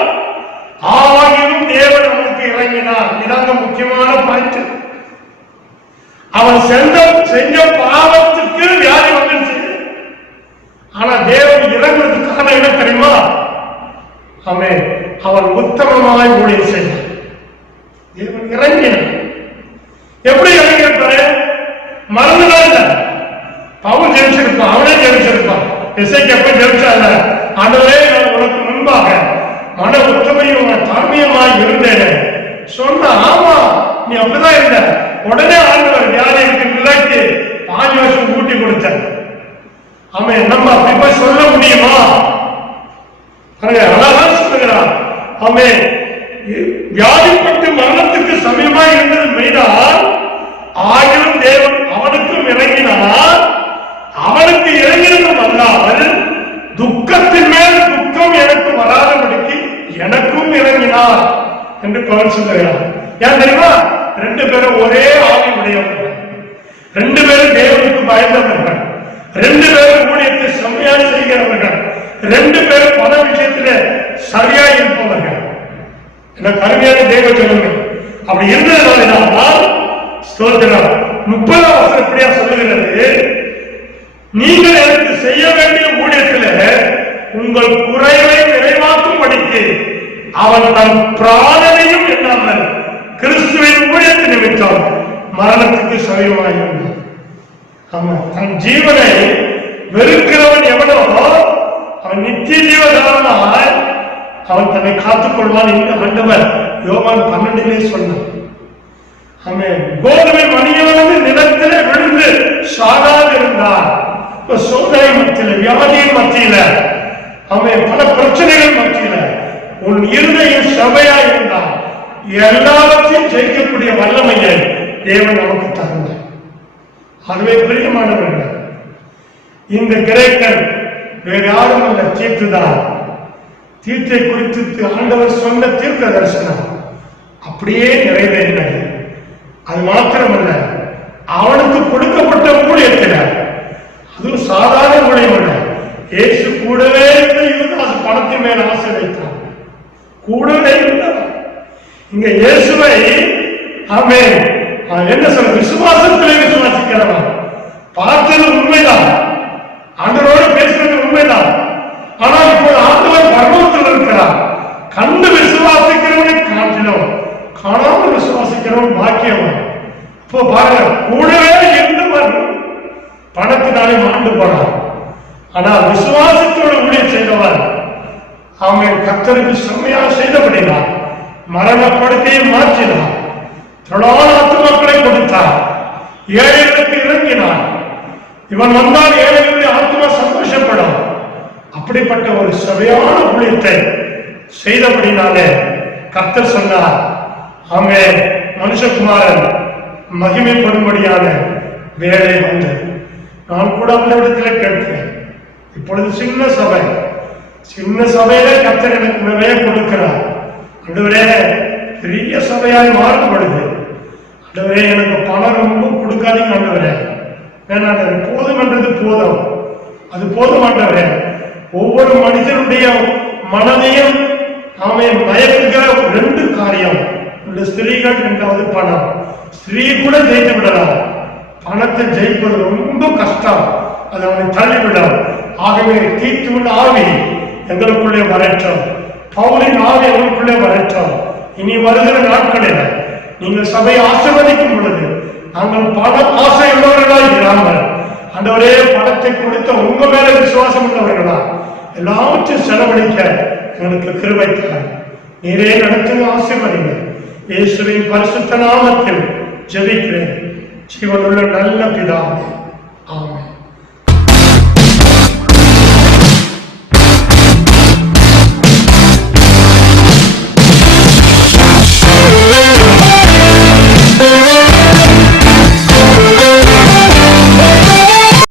ஆகியும் தேவன் அவனுக்கு இறங்கினார். இதாங்க முக்கியமான பாயிண்ட். அவன் செஞ்ச பாவத்துக்கு வியாதி வந்துருச்சு. ஆனா தேவன் இறங்குறதுக்கு காரணம் என்ன தெரியுமா? அவன் உத்தமமாய் ஊழியம் செய்தார். தேவன் இறங்கினார். எப்படி இறங்கியிருப்பாரு? மறந்துதான் இல்ல. பவுல் ஜெயிச்சிருப்பான், அவனே ஜெயிச்சிருப்பான். இசைக்கு எப்ப ஜெயிச்சால, அதுவே நான் உனக்கு முன்பாக மன உத்தமையும் தாழ்மையுமாய் இருந்தேன் சொன்ன. ஆமா, நீ அப்படிதான் இருந்த. உடனே ஆண்டவர் வியாதியை விட்டு விலக்கி 5 வருஷம் ஊட்டி கொடுத்தார். ஆமென். நம்ம அப்படி போய் சொல்ல முடியுமா? அழகாக சொல்லுகிறார். ஆமென். வியாதிப்பட்டு மரணத்துக்கு சமயமா இருந்தது மெய்தான். ஆயிரம் தேவன் அவனுக்கும் இறங்கினார். அவனுக்கு இறங்கினதும் அல்லாமல் துக்கத்தின் மேல் துக்கம் எனக்கு வராதபடிக்கு எனக்கும் இறங்கினார் என்று பவுல் சொல்லுகிறார். ஏன் தெரியுமா? 2 பேரும் ஒரே ஆவி உடையவர்கள், 2 பேரும் தேவனுக்கு பயந்தவர்கள், 2 பேரும் ஊழியத்தை செம்மையா செய்கிறவர்கள், 2 பேரும் பல விஷயத்திலே சரியா இருப்பவர்கள். எனக்கு அருமையான தேவ ஜனங்கள் அப்படி இருந்ததுனால்தான் ஸ்தோத்திரம் 30 வசனம் இப்படியா சொல்லுகிறது, நீங்கள் எனக்கு செய்ய வேண்டிய ஊழியத்தில் உங்கள் குறைவை நிறைவாக்கும்படிக்கு அவன் தன் பிராணனையும் எண்ணாமல் கிறிஸ்துவின் ஊழியத்தை நிமித்தம் மரணத்துக்கு சமீபமாயிருந்தான். ஆமா, தன் ஜீவனை வெறுக்கிறவன் எவனோ அவன் நித்திய ஜீவதாரனாய் அவன் தன்னை காத்துக் கொள்வான் என்று ஆண்டவர் யோவான் 12 சொன்னான். ஆமென். கோதுமை மணியானது நிலத்திலே விழுந்து சாகாது இருந்தார். சோதனை மத்தியில, வியாதியின் மத்தியில, அவன் பல பிரச்சனைகள் மத்தியில உன் இருதயம் சபையா இருந்தால் எல்லாவற்றையும் ஜெயிக்கக்கூடிய வல்லமையை தேவன் நமக்கு தந்தார். அதுவே பிரியமானவர்கள், இந்த கிரேக்கன் வேறு யாரும் அல்ல, தீர்த்துதான். தீர்த்தை குறித்து ஆண்டவர் சொன்ன தீர்க்க தரிசனம் அப்படியே நிறைவேறினது. அது மாத்திரமல்ல, அவனுக்கு கொடுக்கப்பட்ட ஊழியத்தில் அதுவும் சாதாரண ஊழியம் அல்ல. இயேசு கூடவே இருந்த யூதாஸ் பணத்தின் மேல் ஆசை வைத்தான். கூடவே இருந்தவன் இங்க இயேசுவை ஆமென் என்ன சொல்ற விசுவாசத்திலே விசுவாசிக்கிறவன். பார்த்தது உண்மைதான், ஆண்டவரோடு பேசுறது உண்மைதான். ஆனால் இப்போது ஆண்டவர் பரலோகத்தில் இருக்கிறார். கண்டு விசுவாசிக்கிறவனை காட்டினோம், காணாமல் விசுவாசிக்கிறவன் பாக்கியவன். இப்போ பாருங்க, கூடவே இருந்தவன் பணத்தினாலே மாண்டு போனான். ஆனால் விசுவாசத்தோடு ஊழியம் செய்தவன் அவன் கர்த்தருக்கு செம்மையாக செய்தபடினார். மரணப்படுக்கையை மாற்றினார், திரளான ஆத்துமாக்களை கொடுத்தார், ஏழைகளுக்கு இறங்கினார். இவன் வந்தால் ஏழைகளுடைய ஆத்மா சந்தோஷப்படும். அப்படிப்பட்ட ஒரு சபையான ஊழியத்தை செய்தபடினாலே கர்த்தர் சொன்னார், ஆமென், மனுஷகுமாரன் மகிமைப்படும்படியான வேலை வந்தது. நான் கூட அந்த இடத்துல கேட்கிறேன். இப்பொழுது சின்ன சபை, சின்ன சபையில கர்த்தர் எனக்கு நிறைய கொடுக்கிறார். ஆண்டவரே, பெரிய சபையாய் மாறுபடுது. ஆண்டவரே, எனக்கு பணம் ரொம்ப கொடுக்காதீங்க ஆண்டவரே, வேணாம், போதும் என்றது போதும், அது போதும் ஆண்டவரே. ஒவ்வொரு மனிதனுடைய மனதையும் அவன் மயக்குகிற 2 காரியம், இந்த ஸ்திரீகள், 2வது பணம். ஸ்திரீ கூட ஜெயித்து விடலாம், பணத்தை ஜெயிப்பது ரொம்ப கஷ்டம், அது அவனை தள்ளிவிடும். ஆகவே தீர்த்துவிட ஆவி எங்களுக்குள்ளே வரட்டும், பவுலின் ஆவி எங்களுக்குள்ளே வரட்டும். இனி வருகிற நாட்களில் நீங்கள் சபையை ஆசீர்வதிக்கும் பொழுது நாங்கள் பண ஆசை உள்ளவர்களாய் இராமல், ஆண்டவரே, பணத்தை கொடுத்த உங்க மேல விசுவாசம் உள்ளவர்களா எல்லாவற்றையும் செலவழிக்க எங்களுக்கு கிருபை தார். நீரே நடத்துங்க, ஆசீர்வதிங்க. இயேசுவின் பரிசுத்த நாமத்தில் ஜெபிக்கிறேன், ஜீவனுள்ள நல்ல பிதாவே.